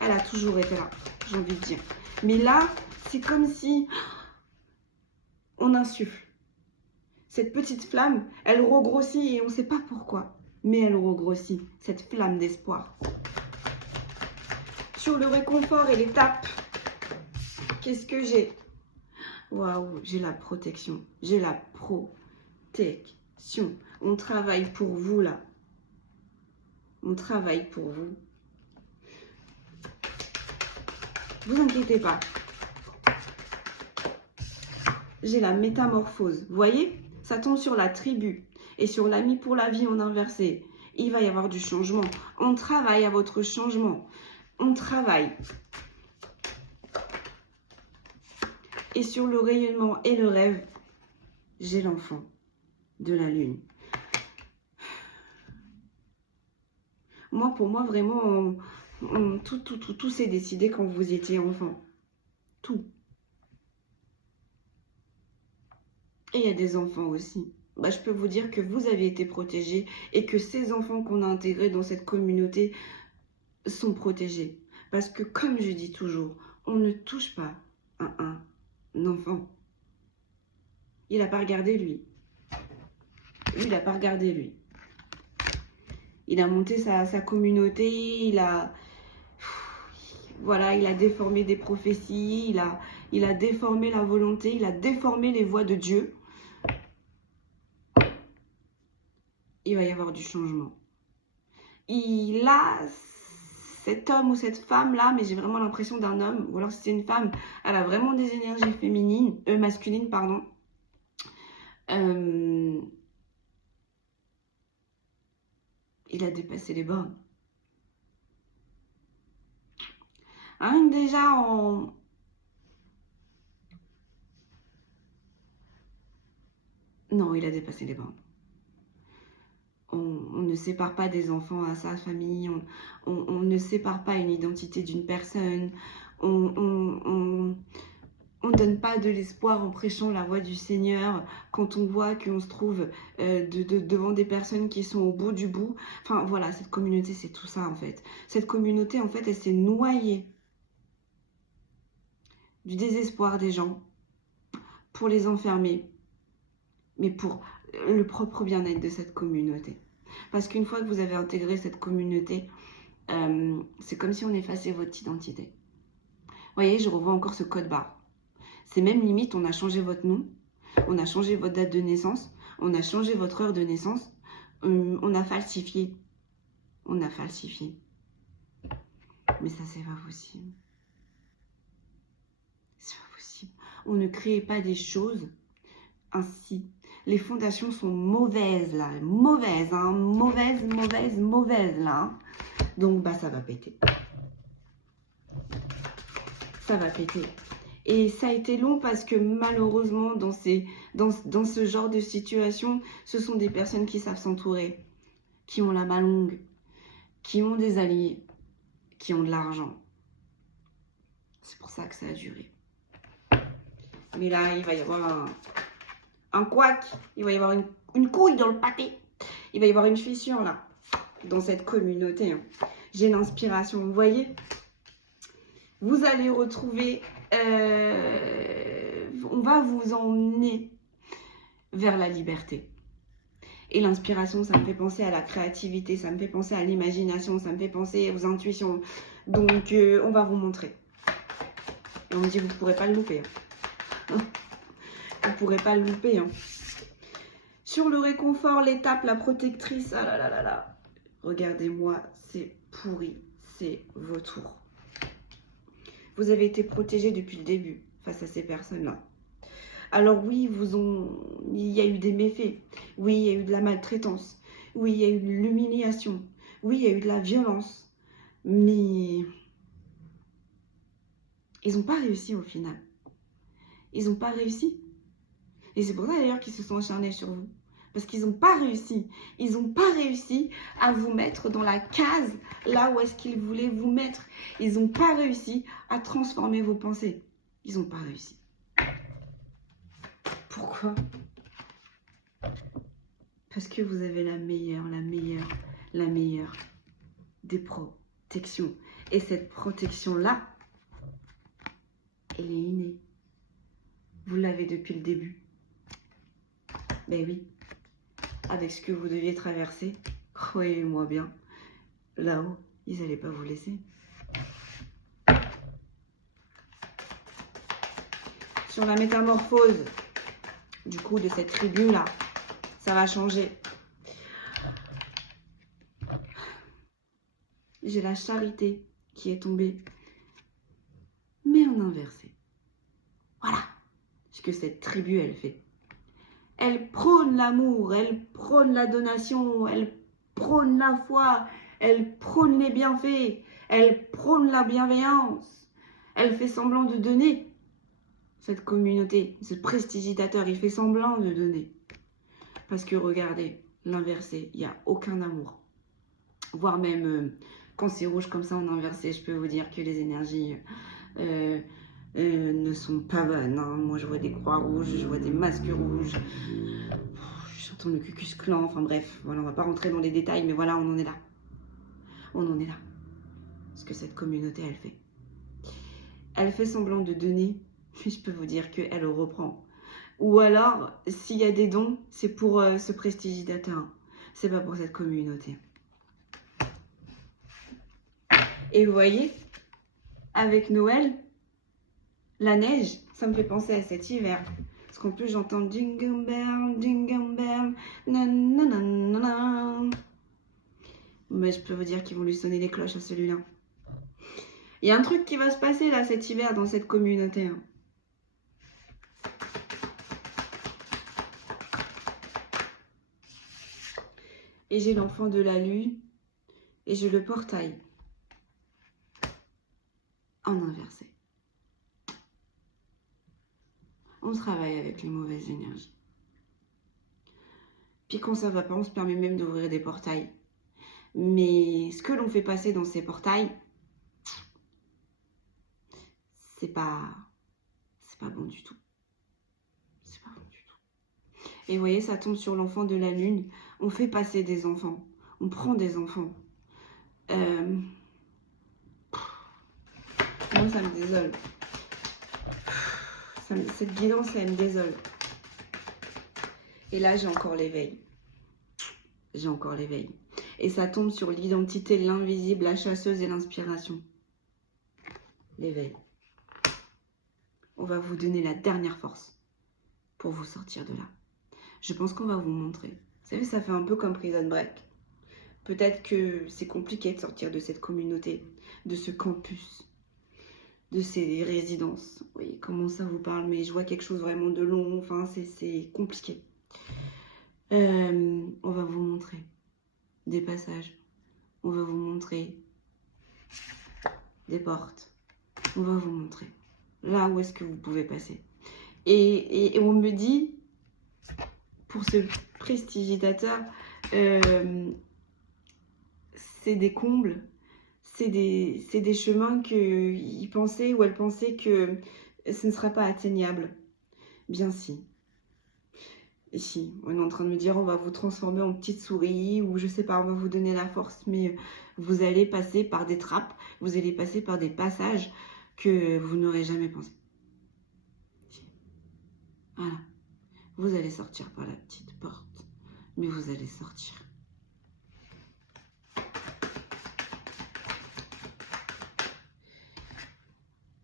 Elle a toujours été là, j'ai envie de dire. Mais là, c'est comme si on insuffle. Cette petite flamme, elle regrossit et on ne sait pas pourquoi. Mais elle regrossit, cette flamme d'espoir. Sur le réconfort et l'étape, qu'est-ce que j'ai? Waouh, j'ai la protection. J'ai la protection. On travaille pour vous là. On travaille pour vous. Vous inquiétez pas. J'ai la métamorphose. Vous voyez? Ça tombe sur la tribu. Et sur l'ami pour la vie en inversé. Il va y avoir du changement. On travaille à votre changement. On travaille. Et sur le rayonnement et le rêve, j'ai l'enfant de la lune. Moi, pour moi, vraiment, tout s'est décidé quand vous étiez enfant. Tout. Et il y a des enfants aussi. Bah, je peux vous dire que vous avez été protégés et que ces enfants qu'on a intégrés dans cette communauté sont protégés. Parce que, comme je dis toujours, on ne touche pas à un enfant. Il n'a pas regardé lui. Lui, il n'a pas regardé lui. Il a monté sa communauté, voilà, il a déformé des prophéties, il a déformé la volonté, il a déformé les voies de Dieu. Il va y avoir du changement. Il a cet homme ou cette femme-là, mais j'ai vraiment l'impression d'un homme, ou alors si c'est une femme, elle a vraiment des énergies masculines, pardon. Il a dépassé les bornes. Hein, déjà en... Non, il a dépassé les bornes. On ne sépare pas des enfants à sa famille, on ne sépare pas une identité d'une personne, on donne pas de l'espoir en prêchant la voix du Seigneur quand on voit qu'on se trouve devant des personnes qui sont au bout du bout. Enfin voilà, cette communauté, c'est tout ça en fait. Cette communauté, en fait, elle s'est noyée du désespoir des gens pour les enfermer, mais pour le propre bien-être de cette communauté. Parce qu'une fois que vous avez intégré cette communauté, c'est comme si on effaçait votre identité. Vous voyez, je revois encore ce code barre. C'est même limite, on a changé votre nom, on a changé votre date de naissance, on a changé votre heure de naissance, on a falsifié. On a falsifié. Mais ça, c'est pas possible. C'est pas possible. On ne crée pas des choses ainsi. Les fondations sont mauvaises là, mauvaises, hein, mauvaises là. Hein. Donc bah ça va péter. Ça va péter. Et ça a été long parce que malheureusement dans ce genre de situation, ce sont des personnes qui savent s'entourer, qui ont la main longue, qui ont des alliés, qui ont de l'argent. C'est pour ça que ça a duré. Mais là, il va y avoir un couac, il va y avoir une couille dans le pâté. Il va y avoir une fissure là, dans cette communauté. Hein. J'ai l'inspiration, vous voyez. Vous allez retrouver, on va vous emmener vers la liberté. Et l'inspiration, ça me fait penser à la créativité, ça me fait penser à l'imagination, ça me fait penser aux intuitions. Donc, on va vous montrer. Et on me dit, vous ne pourrez pas le louper. Hein. Vous ne pourrez pas le louper. Hein. Sur le réconfort, l'étape, la protectrice, ah là là là là. Regardez-moi, c'est pourri, c'est vos tours. Vous avez été protégé depuis le début face à ces personnes-là. Alors oui, il y a eu des méfaits. Oui, il y a eu de la maltraitance. Oui, il y a eu de l'humiliation. Oui, il y a eu de la violence. Mais ils n'ont pas réussi au final. Ils n'ont pas réussi. Et c'est pour ça d'ailleurs qu'ils se sont acharnés sur vous. Parce qu'ils n'ont pas réussi. Ils n'ont pas réussi à vous mettre dans la case là où est-ce qu'ils voulaient vous mettre. Ils n'ont pas réussi à transformer vos pensées. Ils n'ont pas réussi. Pourquoi? Parce que vous avez la meilleure des protections. Et cette protection-là, elle est innée. Vous l'avez depuis le début. Ben oui. Avec ce que vous deviez traverser, croyez-moi bien, là-haut, ils n'allaient pas vous laisser. Sur la métamorphose, du coup, de cette tribu-là, ça va changer. J'ai la charité qui est tombée, mais en inversé. Voilà ce que cette tribu, elle fait. Elle prône l'amour, elle prône la donation, elle prône la foi, elle prône les bienfaits, elle prône la bienveillance. Elle fait semblant de donner. Cette communauté, ce prestidigitateur, il fait semblant de donner. Parce que regardez, l'inversé, il n'y a aucun amour. voire même quand c'est rouge comme ça en inversé, je peux vous dire que les énergies ne sont pas bonnes. Hein. Moi, je vois des croix rouges, je vois des masques rouges. J'entends le Ku-Klux Klan. Enfin bref, voilà, on va pas rentrer dans les détails, mais voilà, on en est là. On en est là. Ce que cette communauté, elle fait. Elle fait semblant de donner, mais je peux vous dire qu'elle reprend. Ou alors, s'il y a des dons, c'est pour ce prestidigitateur. C'est pas pour cette communauté. Et vous voyez, avec Noël, la neige, ça me fait penser à cet hiver. Parce qu'en plus, j'entends jingle bell, nanana. Mais je peux vous dire qu'ils vont lui sonner des cloches à celui-là. Il y a un truc qui va se passer là cet hiver dans cette communauté. Hein. Et j'ai l'enfant de la lune et j'ai le portail en inversé. On travaille avec les mauvaises énergies. Puis quand ça va pas, on se permet même d'ouvrir des portails. Mais ce que l'on fait passer dans ces portails, c'est pas bon du tout. C'est pas bon du tout. Et vous voyez, ça tombe sur l'enfant de la lune. On fait passer des enfants. On prend des enfants. Moi, ça me désole. Cette guidance, elle me désole. Et là, j'ai encore l'éveil. J'ai encore l'éveil. Et ça tombe sur l'identité, l'invisible, la chasseuse et l'inspiration. L'éveil. On va vous donner la dernière force pour vous sortir de là. Je pense qu'on va vous montrer. Vous savez, ça fait un peu comme Prison Break. Peut-être que c'est compliqué de sortir de cette communauté, de ce campus, de ces résidences. Vous voyez comment ça vous parle, mais je vois quelque chose vraiment de long. Enfin, c'est compliqué. On va vous montrer des passages. On va vous montrer des portes. On va vous montrer là où est-ce que vous pouvez passer. Et on me dit, pour ce prestidigitateur, c'est des combles, c'est des chemins qu'il pensait ou elle pensait que ce ne sera pas atteignable. Bien si. Ici, on est en train de me dire on va vous transformer en petite souris ou je sais pas, on va vous donner la force, mais vous allez passer par des trappes, vous allez passer par des passages que vous n'aurez jamais pensé. Voilà. Vous allez sortir par la petite porte, mais vous allez sortir.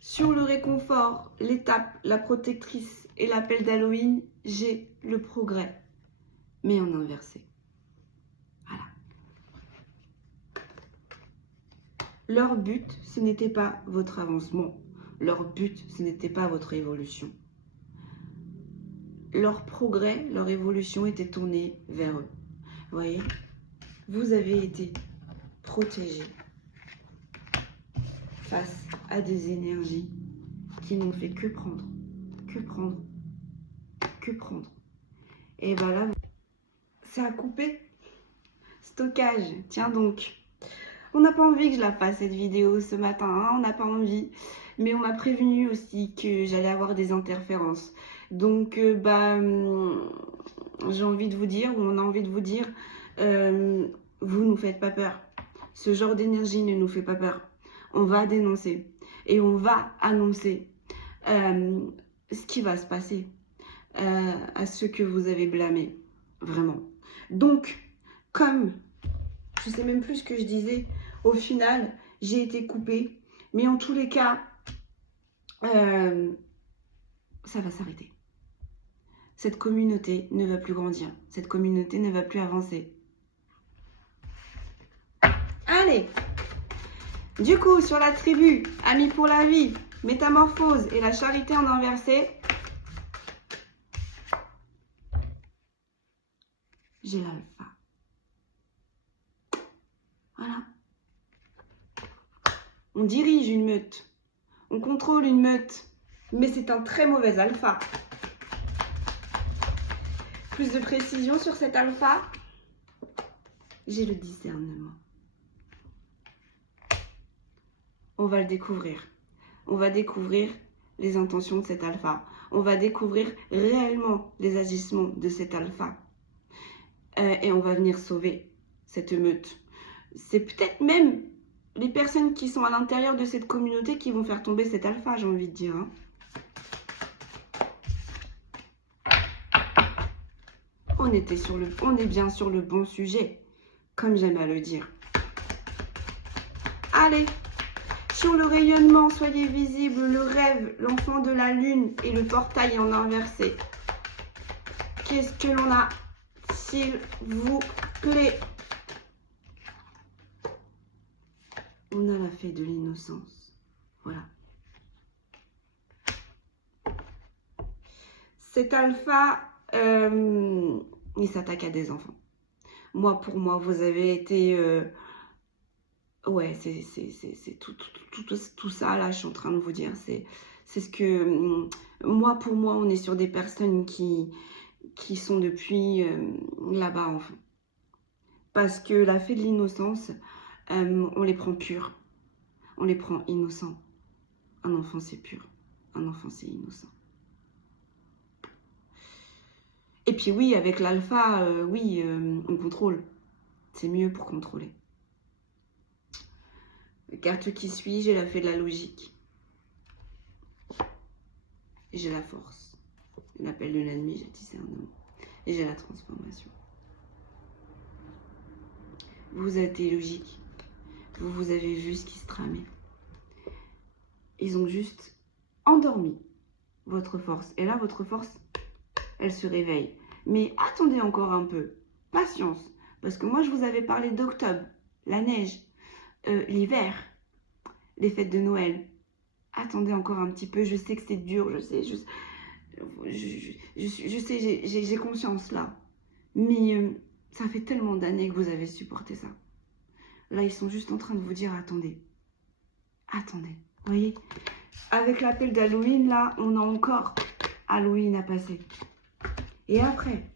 Sur le réconfort, l'étape, la protectrice et l'appel d'Halloween, j'ai le progrès, mais en inversé. Voilà. Leur but, ce n'était pas votre avancement. Leur but, ce n'était pas votre évolution. Leur progrès, leur évolution était tournée vers eux. Vous voyez, vous avez été protégés face à des énergies qui n'ont fait que prendre, que prendre, que prendre. Et ben là, c'est à couper. Stockage, tiens donc. On n'a pas envie que je la fasse cette vidéo ce matin, hein, on n'a pas envie. Mais on m'a prévenu aussi que j'allais avoir des interférences. Donc, j'ai envie de vous dire, ou on a envie de vous dire, vous nous faites pas peur. Ce genre d'énergie ne nous fait pas peur. On va dénoncer et on va annoncer ce qui va se passer à ceux que vous avez blâmés. Vraiment. Donc, comme, je sais même plus ce que je disais, au final, j'ai été coupée. Mais en tous les cas, ça va s'arrêter. Cette communauté ne va plus grandir. Cette communauté ne va plus avancer. Allez! Du coup, sur la tribu, Amis pour la vie, Métamorphose et la charité en inversé, j'ai l'alpha. Voilà. On dirige une meute. On contrôle une meute. Mais c'est un très mauvais alpha. Plus de précision sur cet alpha, j'ai le discernement. on va le découvrir. On va découvrir les intentions de cet alpha. On va découvrir réellement les agissements de cet alpha. Et on va venir sauver cette meute. C'est peut-être même les personnes qui sont à l'intérieur de cette communauté qui vont faire tomber cet alpha, j'ai envie de dire. Hein. On est bien sur le bon sujet, comme j'aime à le dire. Allez, sur le rayonnement, soyez visible, le rêve, l'enfant de la lune et le portail en inversé. Qu'est-ce que l'on a, s'il vous plaît? On a la fée de l'innocence. Voilà. Cet alpha, il s'attaque à des enfants. Moi, pour moi, vous avez été... ouais, c'est tout ça, là, je suis en train de vous dire. C'est ce que... moi, pour moi, on est sur des personnes qui sont depuis là-bas, enfin. Parce que la fée de l'innocence, on les prend purs. On les prend innocents. Un enfant, c'est pur. Un enfant, c'est innocent. Et puis oui, avec l'alpha, oui, on contrôle. C'est mieux pour contrôler. Carte qui suit, j'ai la fée de la logique. J'ai la force. L'appel de la nuit, j'ai le discernement. Et j'ai la transformation. Vous avez été logique. Vous avez vu ce qui se tramait. Ils ont juste endormi votre force. Et là, votre force, elle se réveille. Mais attendez encore un peu. Patience. Parce que moi, je vous avais parlé d'octobre, la neige, l'hiver, les fêtes de Noël. Attendez encore un petit peu. Je sais que c'est dur. Je sais, j'ai conscience là. Mais ça fait tellement d'années que vous avez supporté ça. Là, ils sont juste en train de vous dire, attendez. Attendez. Vous voyez? Avec l'appel d'Halloween, là, on a encore Halloween à passer. Et après,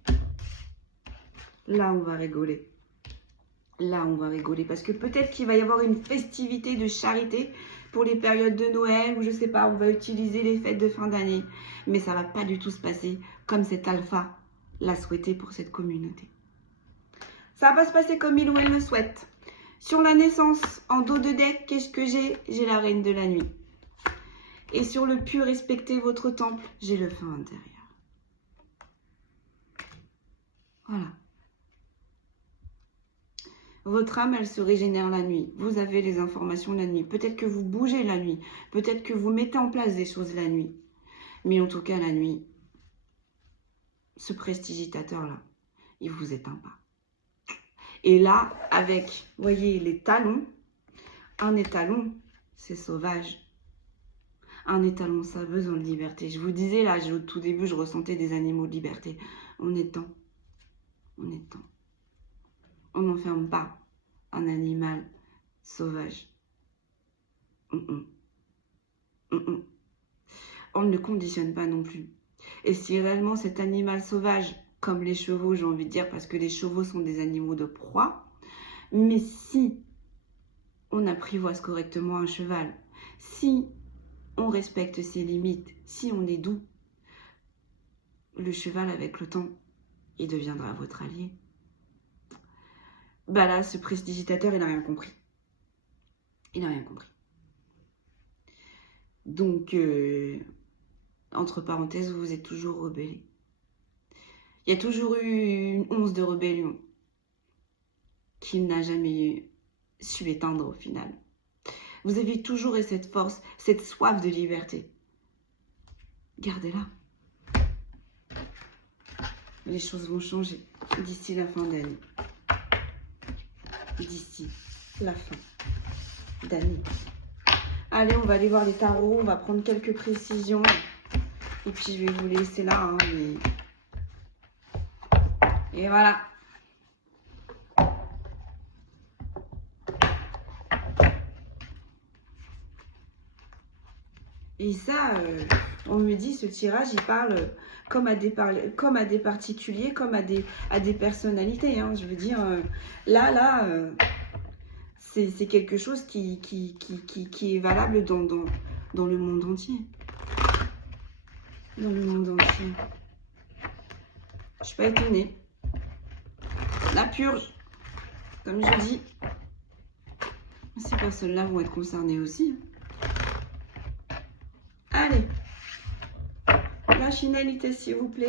là, on va rigoler. Là, on va rigoler. Parce que peut-être qu'il va y avoir une festivité de charité pour les périodes de Noël, ou je sais pas, on va utiliser les fêtes de fin d'année. Mais ça va pas du tout se passer comme cet alpha l'a souhaité pour cette communauté. Ça va se passer comme il ou elle le souhaite. Sur la naissance, en dos de deck, qu'est-ce que j'ai? J'ai la reine de la nuit. Et sur le pur, respectez votre temple, j'ai le feu intérieur. Voilà. Votre âme, elle se régénère la nuit. Vous avez les informations la nuit. Peut-être que vous bougez la nuit. Peut-être que vous mettez en place des choses la nuit. Mais en tout cas, la nuit, ce prestidigitateur-là, il vous éteint pas. Et là, avec, vous voyez, les talons, un étalon, c'est sauvage. Un étalon, ça a besoin de liberté. Je vous disais, là, au tout début, je ressentais des animaux de liberté. On est temps. On est temps. On n'enferme pas un animal sauvage. On ne le conditionne pas non plus. Et si réellement cet animal sauvage, comme les chevaux, j'ai envie de dire, parce que les chevaux sont des animaux de proie, mais si on apprivoise correctement un cheval, si on respecte ses limites, si on est doux, le cheval, avec le temps, il deviendra votre allié. Bah là, ce prestidigitateur, il n'a rien compris. Il n'a rien compris. Donc, entre parenthèses, vous vous êtes toujours rebellé. Il y a toujours eu une once de rébellion qu'il n'a jamais su éteindre au final. Vous avez toujours eu cette force, cette soif de liberté. Gardez-la. Les choses vont changer d'ici la fin d'année. D'ici la fin d'année. Allez, on va aller voir les tarots, on va prendre quelques précisions. Et puis, je vais vous laisser là. Hein, mais... Et voilà. Et ça, on me dit, ce tirage, il parle comme à des particuliers, comme à des personnalités. Hein. Je veux dire, là, C'est quelque chose qui est valable dans le monde entier. Dans le monde entier. Je suis pas étonnée. La purge, comme je dis, ces personnes-là vont être concernées aussi. Allez, la finalité, s'il vous plaît,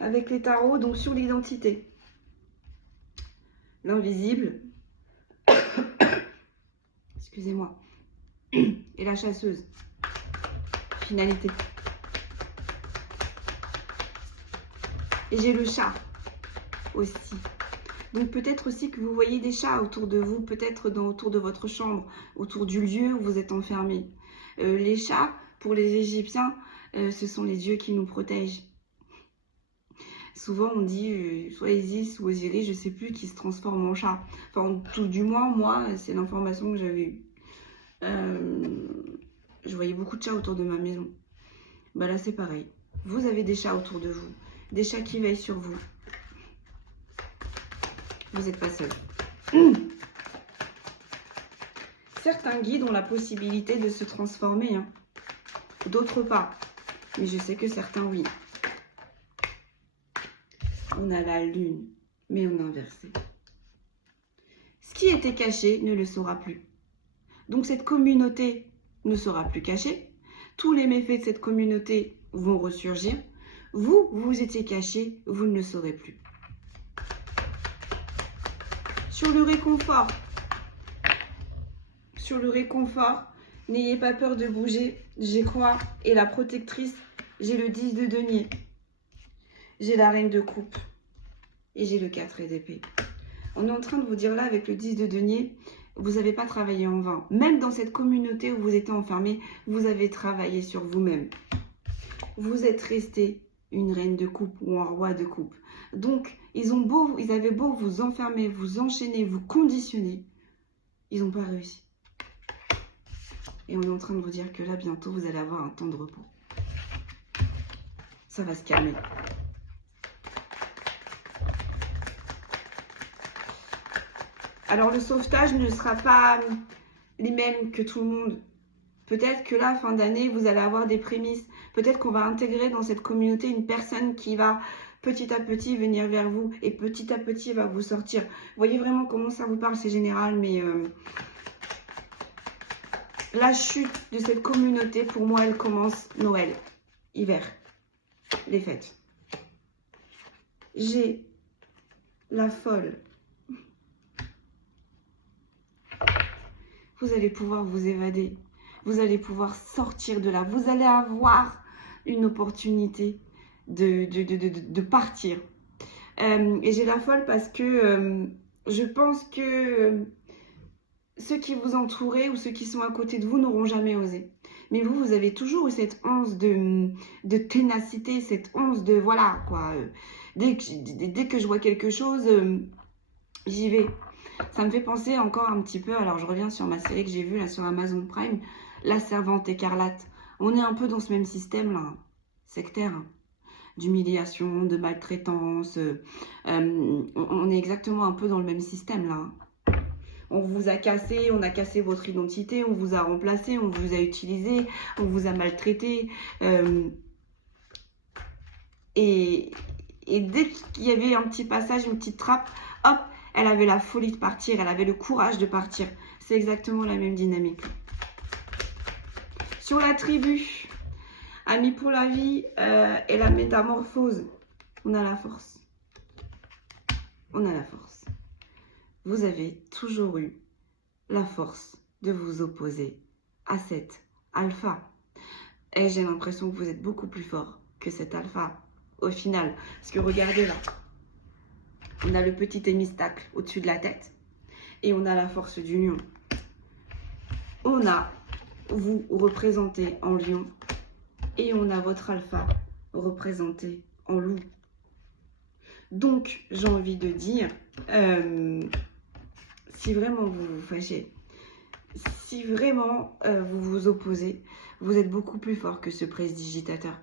avec les tarots, donc sur l'identité. L'invisible. Excusez-moi. Et la chasseuse. Finalité. Et j'ai le chat aussi. Donc peut-être aussi que vous voyez des chats autour de vous, peut-être autour de votre chambre, autour du lieu où vous êtes enfermé. Les chats, pour les Égyptiens, ce sont les dieux qui nous protègent. Souvent on dit soit Isis ou Osiris, je ne sais plus, qui se transforme en chat. Enfin, tout du moins, moi, c'est l'information que j'avais eue. Je voyais beaucoup de chats autour de ma maison. Bah là c'est pareil. Vous avez des chats autour de vous. Des chats qui veillent sur vous. Vous n'êtes pas seul. Certains guides ont la possibilité de se transformer. Hein. D'autres pas. Mais je sais que certains, oui. On a la lune, mais on a inversé. Ce qui était caché ne le sera plus. Donc cette communauté ne sera plus cachée. Tous les méfaits de cette communauté vont ressurgir. Vous, vous étiez caché, vous ne le saurez plus. Sur le réconfort, n'ayez pas peur de bouger, j'y crois. Et la protectrice, j'ai le 10 de denier. J'ai la reine de coupe. Et j'ai le 4 d'épée. On est en train de vous dire là, avec le 10 de denier, vous n'avez pas travaillé en vain. Même dans cette communauté où vous étiez enfermé, vous avez travaillé sur vous-même. Vous êtes resté une reine de coupe ou un roi de coupe. Donc, ils avaient beau vous enfermer, vous enchaîner, vous conditionner. Ils n'ont pas réussi. Et on est en train de vous dire que là, bientôt, vous allez avoir un temps de repos. Ça va se calmer. Alors, le sauvetage ne sera pas les mêmes que tout le monde. Peut-être que là, fin d'année, vous allez avoir des prémices. Peut-être qu'on va intégrer dans cette communauté une personne qui va petit à petit venir vers vous et petit à petit va vous sortir. Vous voyez vraiment comment ça vous parle, c'est général, mais la chute de cette communauté, pour moi, elle commence Noël, hiver, les fêtes. J'ai la folle. Vous allez pouvoir vous évader. Vous allez pouvoir sortir de là. Vous allez avoir une opportunité de partir. Et j'ai la folle parce que je pense que ceux qui vous entouraient ou ceux qui sont à côté de vous n'auront jamais osé. Mais vous, vous avez toujours eu cette once de ténacité, cette once de voilà quoi. Dès que je vois quelque chose, j'y vais. Ça me fait penser encore un petit peu, alors je reviens sur ma série que j'ai vue là sur Amazon Prime, La Servante écarlate. On est un peu dans ce même système là, sectaire, hein, d'humiliation, de maltraitance. On est exactement un peu dans le même système là. On vous a cassé, on a cassé votre identité, on vous a remplacé, on vous a utilisé, on vous a maltraité. Et dès qu'il y avait un petit passage, une petite trappe, hop, elle avait la folie de partir, elle avait le courage de partir. C'est exactement la même dynamique. Sur la tribu, Amis pour la vie et la métamorphose, on a la force. On a la force. Vous avez toujours eu la force de vous opposer à cet alpha. Et j'ai l'impression que vous êtes beaucoup plus fort que cet alpha au final. Parce que regardez là. On a le petit hémistacle au-dessus de la tête. Et on a la force du lion. On a vous représenté en lion. Et on a votre alpha représenté en loup. Donc, j'ai envie de dire, si vraiment vous vous fâchez, si vraiment vous vous opposez, vous êtes beaucoup plus fort que ce prestidigitateur.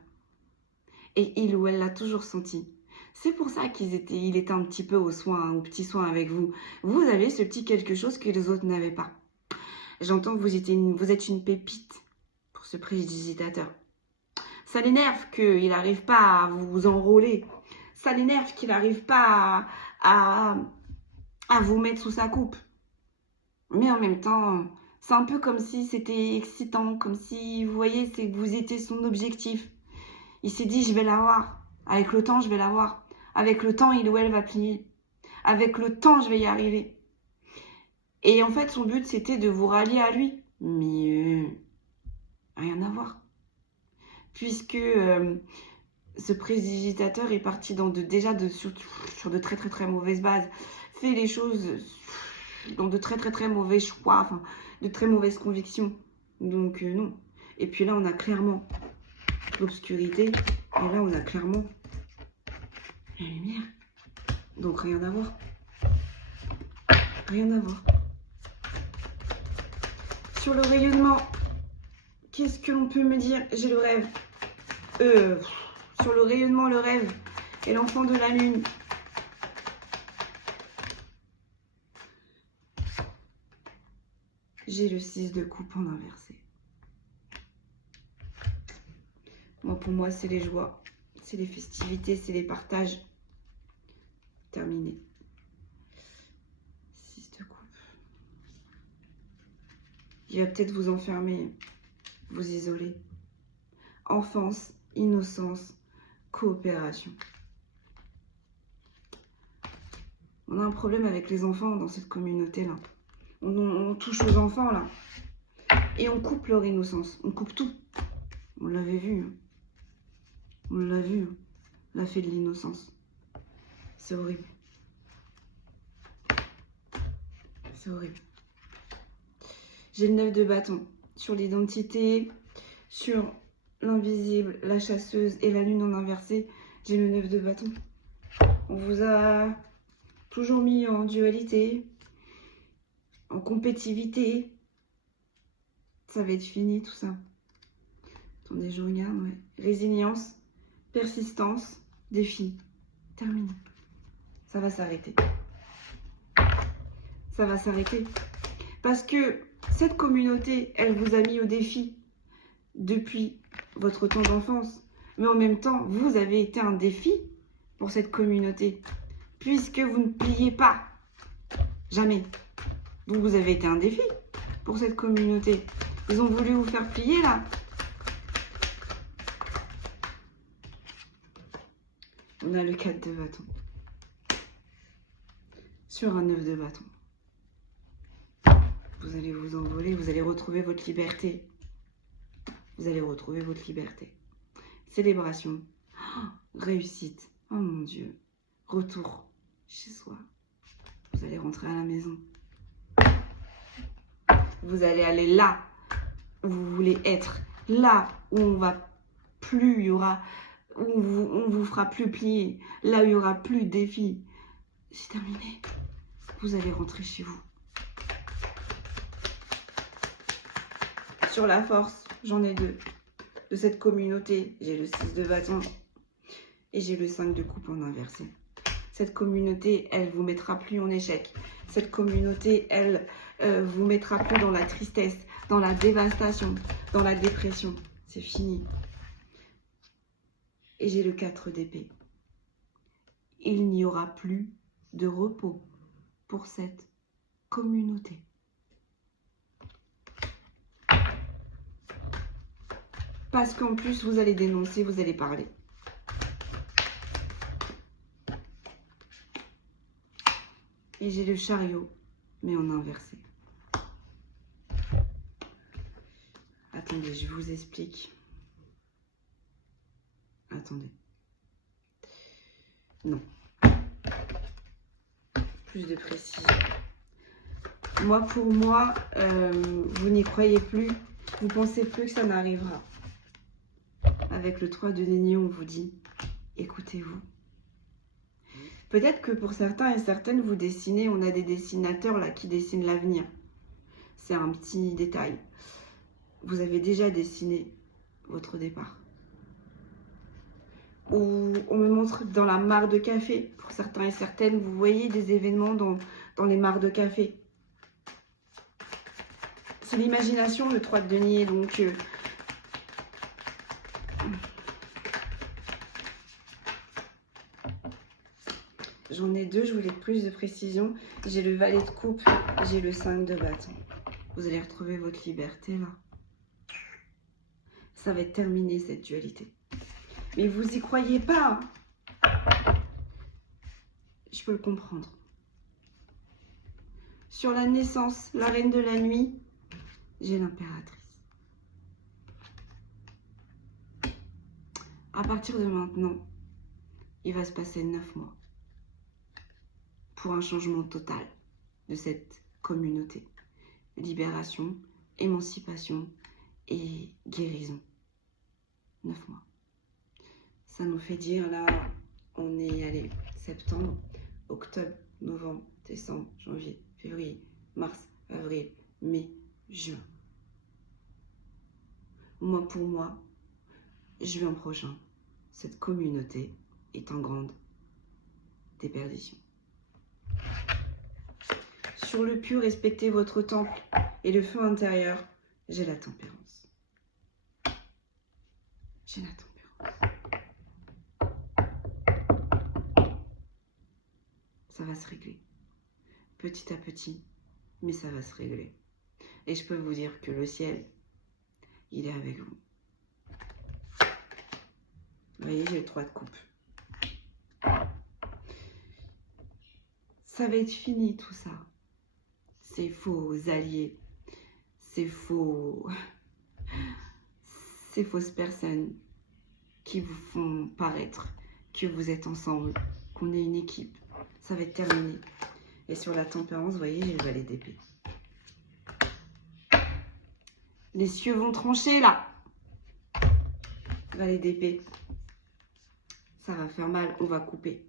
Et il ou elle l'a toujours senti. C'est pour ça il était un petit peu au petit soin avec vous. Vous avez ce petit quelque chose que les autres n'avaient pas. J'entends que vous êtes une pépite pour ce prestidigitateur. Ça l'énerve qu'il n'arrive pas à vous enrôler. Ça l'énerve qu'il n'arrive pas à vous mettre sous sa coupe. Mais en même temps, c'est un peu comme si c'était excitant, comme si, vous voyez, c'est que vous étiez son objectif. Il s'est dit, je vais l'avoir. Avec le temps, je vais l'avoir. Avec le temps, il ou elle va plier. Avec le temps, je vais y arriver. Et en fait, son but, c'était de vous rallier à lui. Mais rien à voir. Puisque ce prestidigitateur est parti sur de très très très mauvaises bases. Fait les choses dans de très très très mauvais choix, enfin, de très mauvaises convictions. Donc non. Et puis là, on a clairement l'obscurité. Et là, on a clairement la lumière. Donc rien à voir. Rien à voir. Sur le rayonnement, qu'est-ce que l'on peut me dire? J'ai le rêve. Sur le rayonnement, le rêve et l'enfant de la lune. J'ai le 6 de coupe en inversé. Pour moi, c'est les joies, c'est les festivités, c'est les partages. Terminé. 6 de coupe. Il va peut-être vous enfermer, vous isoler. Enfance, innocence, coopération. On a un problème avec les enfants dans cette communauté-là. On touche aux enfants, là. Et on coupe leur innocence. On coupe tout. On l'avait vu. Hein. On l'a vu. Hein. La fée de l'innocence. C'est horrible. C'est horrible. J'ai le 9 de bâton. Sur l'identité, sur l'invisible, la chasseuse et la lune en inversé, j'ai le 9 de bâton. On vous a toujours mis en dualité, en compétitivité. Ça va être fini tout ça. Attendez, je regarde, ouais. Résilience, persistance, défi. Terminé. Ça va s'arrêter. Ça va s'arrêter. Parce que cette communauté, elle vous a mis au défi depuis votre temps d'enfance. Mais en même temps, vous avez été un défi pour cette communauté. Puisque vous ne pliez pas. Jamais. Donc vous avez été un défi pour cette communauté. Ils ont voulu vous faire plier là. On a le 4 de bâton. Sur un 9 de bâton. Vous allez vous envoler, vous allez retrouver votre liberté. Vous allez retrouver votre liberté. Célébration. Oh, réussite. Oh mon Dieu. Retour chez soi. Vous allez rentrer à la maison. Vous allez aller là où vous voulez être. Là où on va plus, il y aura, où on vous fera plus plier. Là où il n'y aura plus de défis. C'est terminé. Vous allez rentrer chez vous. Sur la force, j'en ai deux. De cette communauté, j'ai le 6 de bâton et j'ai le 5 de coupe en inversé. Cette communauté, elle vous mettra plus en échec. Cette communauté, elle vous mettra plus dans la tristesse, dans la dévastation, dans la dépression. C'est fini. Et j'ai le 4 d'épée. Il n'y aura plus de repos pour cette communauté. Parce qu'en plus, vous allez dénoncer, vous allez parler. Et j'ai le chariot, mais en inversé. Attendez, je vous explique. Attendez. Non. Plus de précision. Moi, pour moi, vous n'y croyez plus. Vous pensez plus que ça n'arrivera. Avec le 3 de denier, on vous dit, écoutez-vous. Peut-être que pour certains et certaines, vous dessinez, on a des dessinateurs là qui dessinent l'avenir. C'est un petit détail. Vous avez déjà dessiné votre départ. Ou on me montre dans la mare de café. Pour certains et certaines, vous voyez des événements dans les mares de café. C'est l'imagination, le 3 de denier. Donc, j'en ai deux, je voulais plus de précision. J'ai le valet de coupe, j'ai le 5 de bâton. Vous allez retrouver votre liberté là. Ça va être terminé cette dualité. Mais vous y croyez pas. Je peux le comprendre. Sur la naissance, la reine de la nuit, j'ai l'impératrice. À partir de maintenant, il va se passer 9 mois pour un changement total de cette communauté. Libération, émancipation et guérison. 9 mois. Ça nous fait dire là, on est allé septembre, octobre, novembre, décembre, janvier, février, mars, avril, mai, juin. Moi pour moi, juin prochain, cette communauté est en grande déperdition. Sur le pur, respectez votre temple et le feu intérieur, j'ai la tempérance. J'ai la tempérance. Ça va se régler. Petit à petit, mais ça va se régler. Et je peux vous dire que le ciel, il est avec vous. Vous voyez, j'ai le 3 de coupe. Ça va être fini tout ça. Ces faux alliés, ces fausses personnes qui vous font paraître que vous êtes ensemble, qu'on est une équipe. Ça va être terminé. Et sur la tempérance, vous voyez, j'ai le valet d'épée. Les cieux vont trancher là. Valet d'épée. Ça va faire mal, on va couper.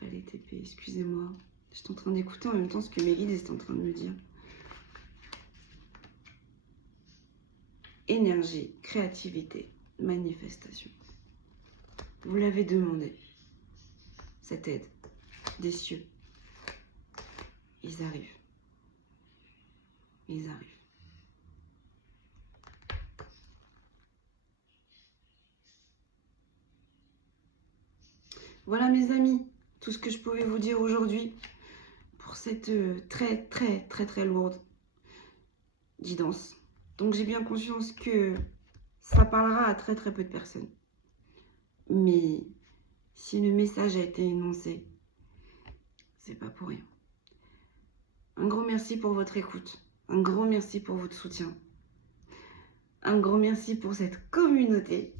Valet d'épée, excusez-moi. J'étais en train d'écouter en même temps ce que mes guides étaient en train de me dire. Énergie, créativité, manifestation. Vous l'avez demandé. Cette aide des cieux. Ils arrivent. Ils arrivent. Voilà mes amis, tout ce que je pouvais vous dire aujourd'hui pour cette très lourde guidance. Donc j'ai bien conscience que ça parlera à très peu de personnes. Mais si le message a été énoncé, c'est pas pour rien. Un grand merci pour votre écoute. Un grand merci pour votre soutien. Un grand merci pour cette communauté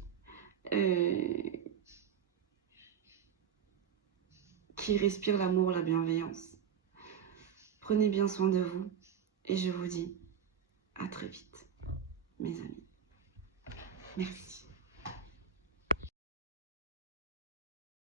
qui respire l'amour, la bienveillance. Prenez bien soin de vous et je vous dis à très vite, mes amis. Merci.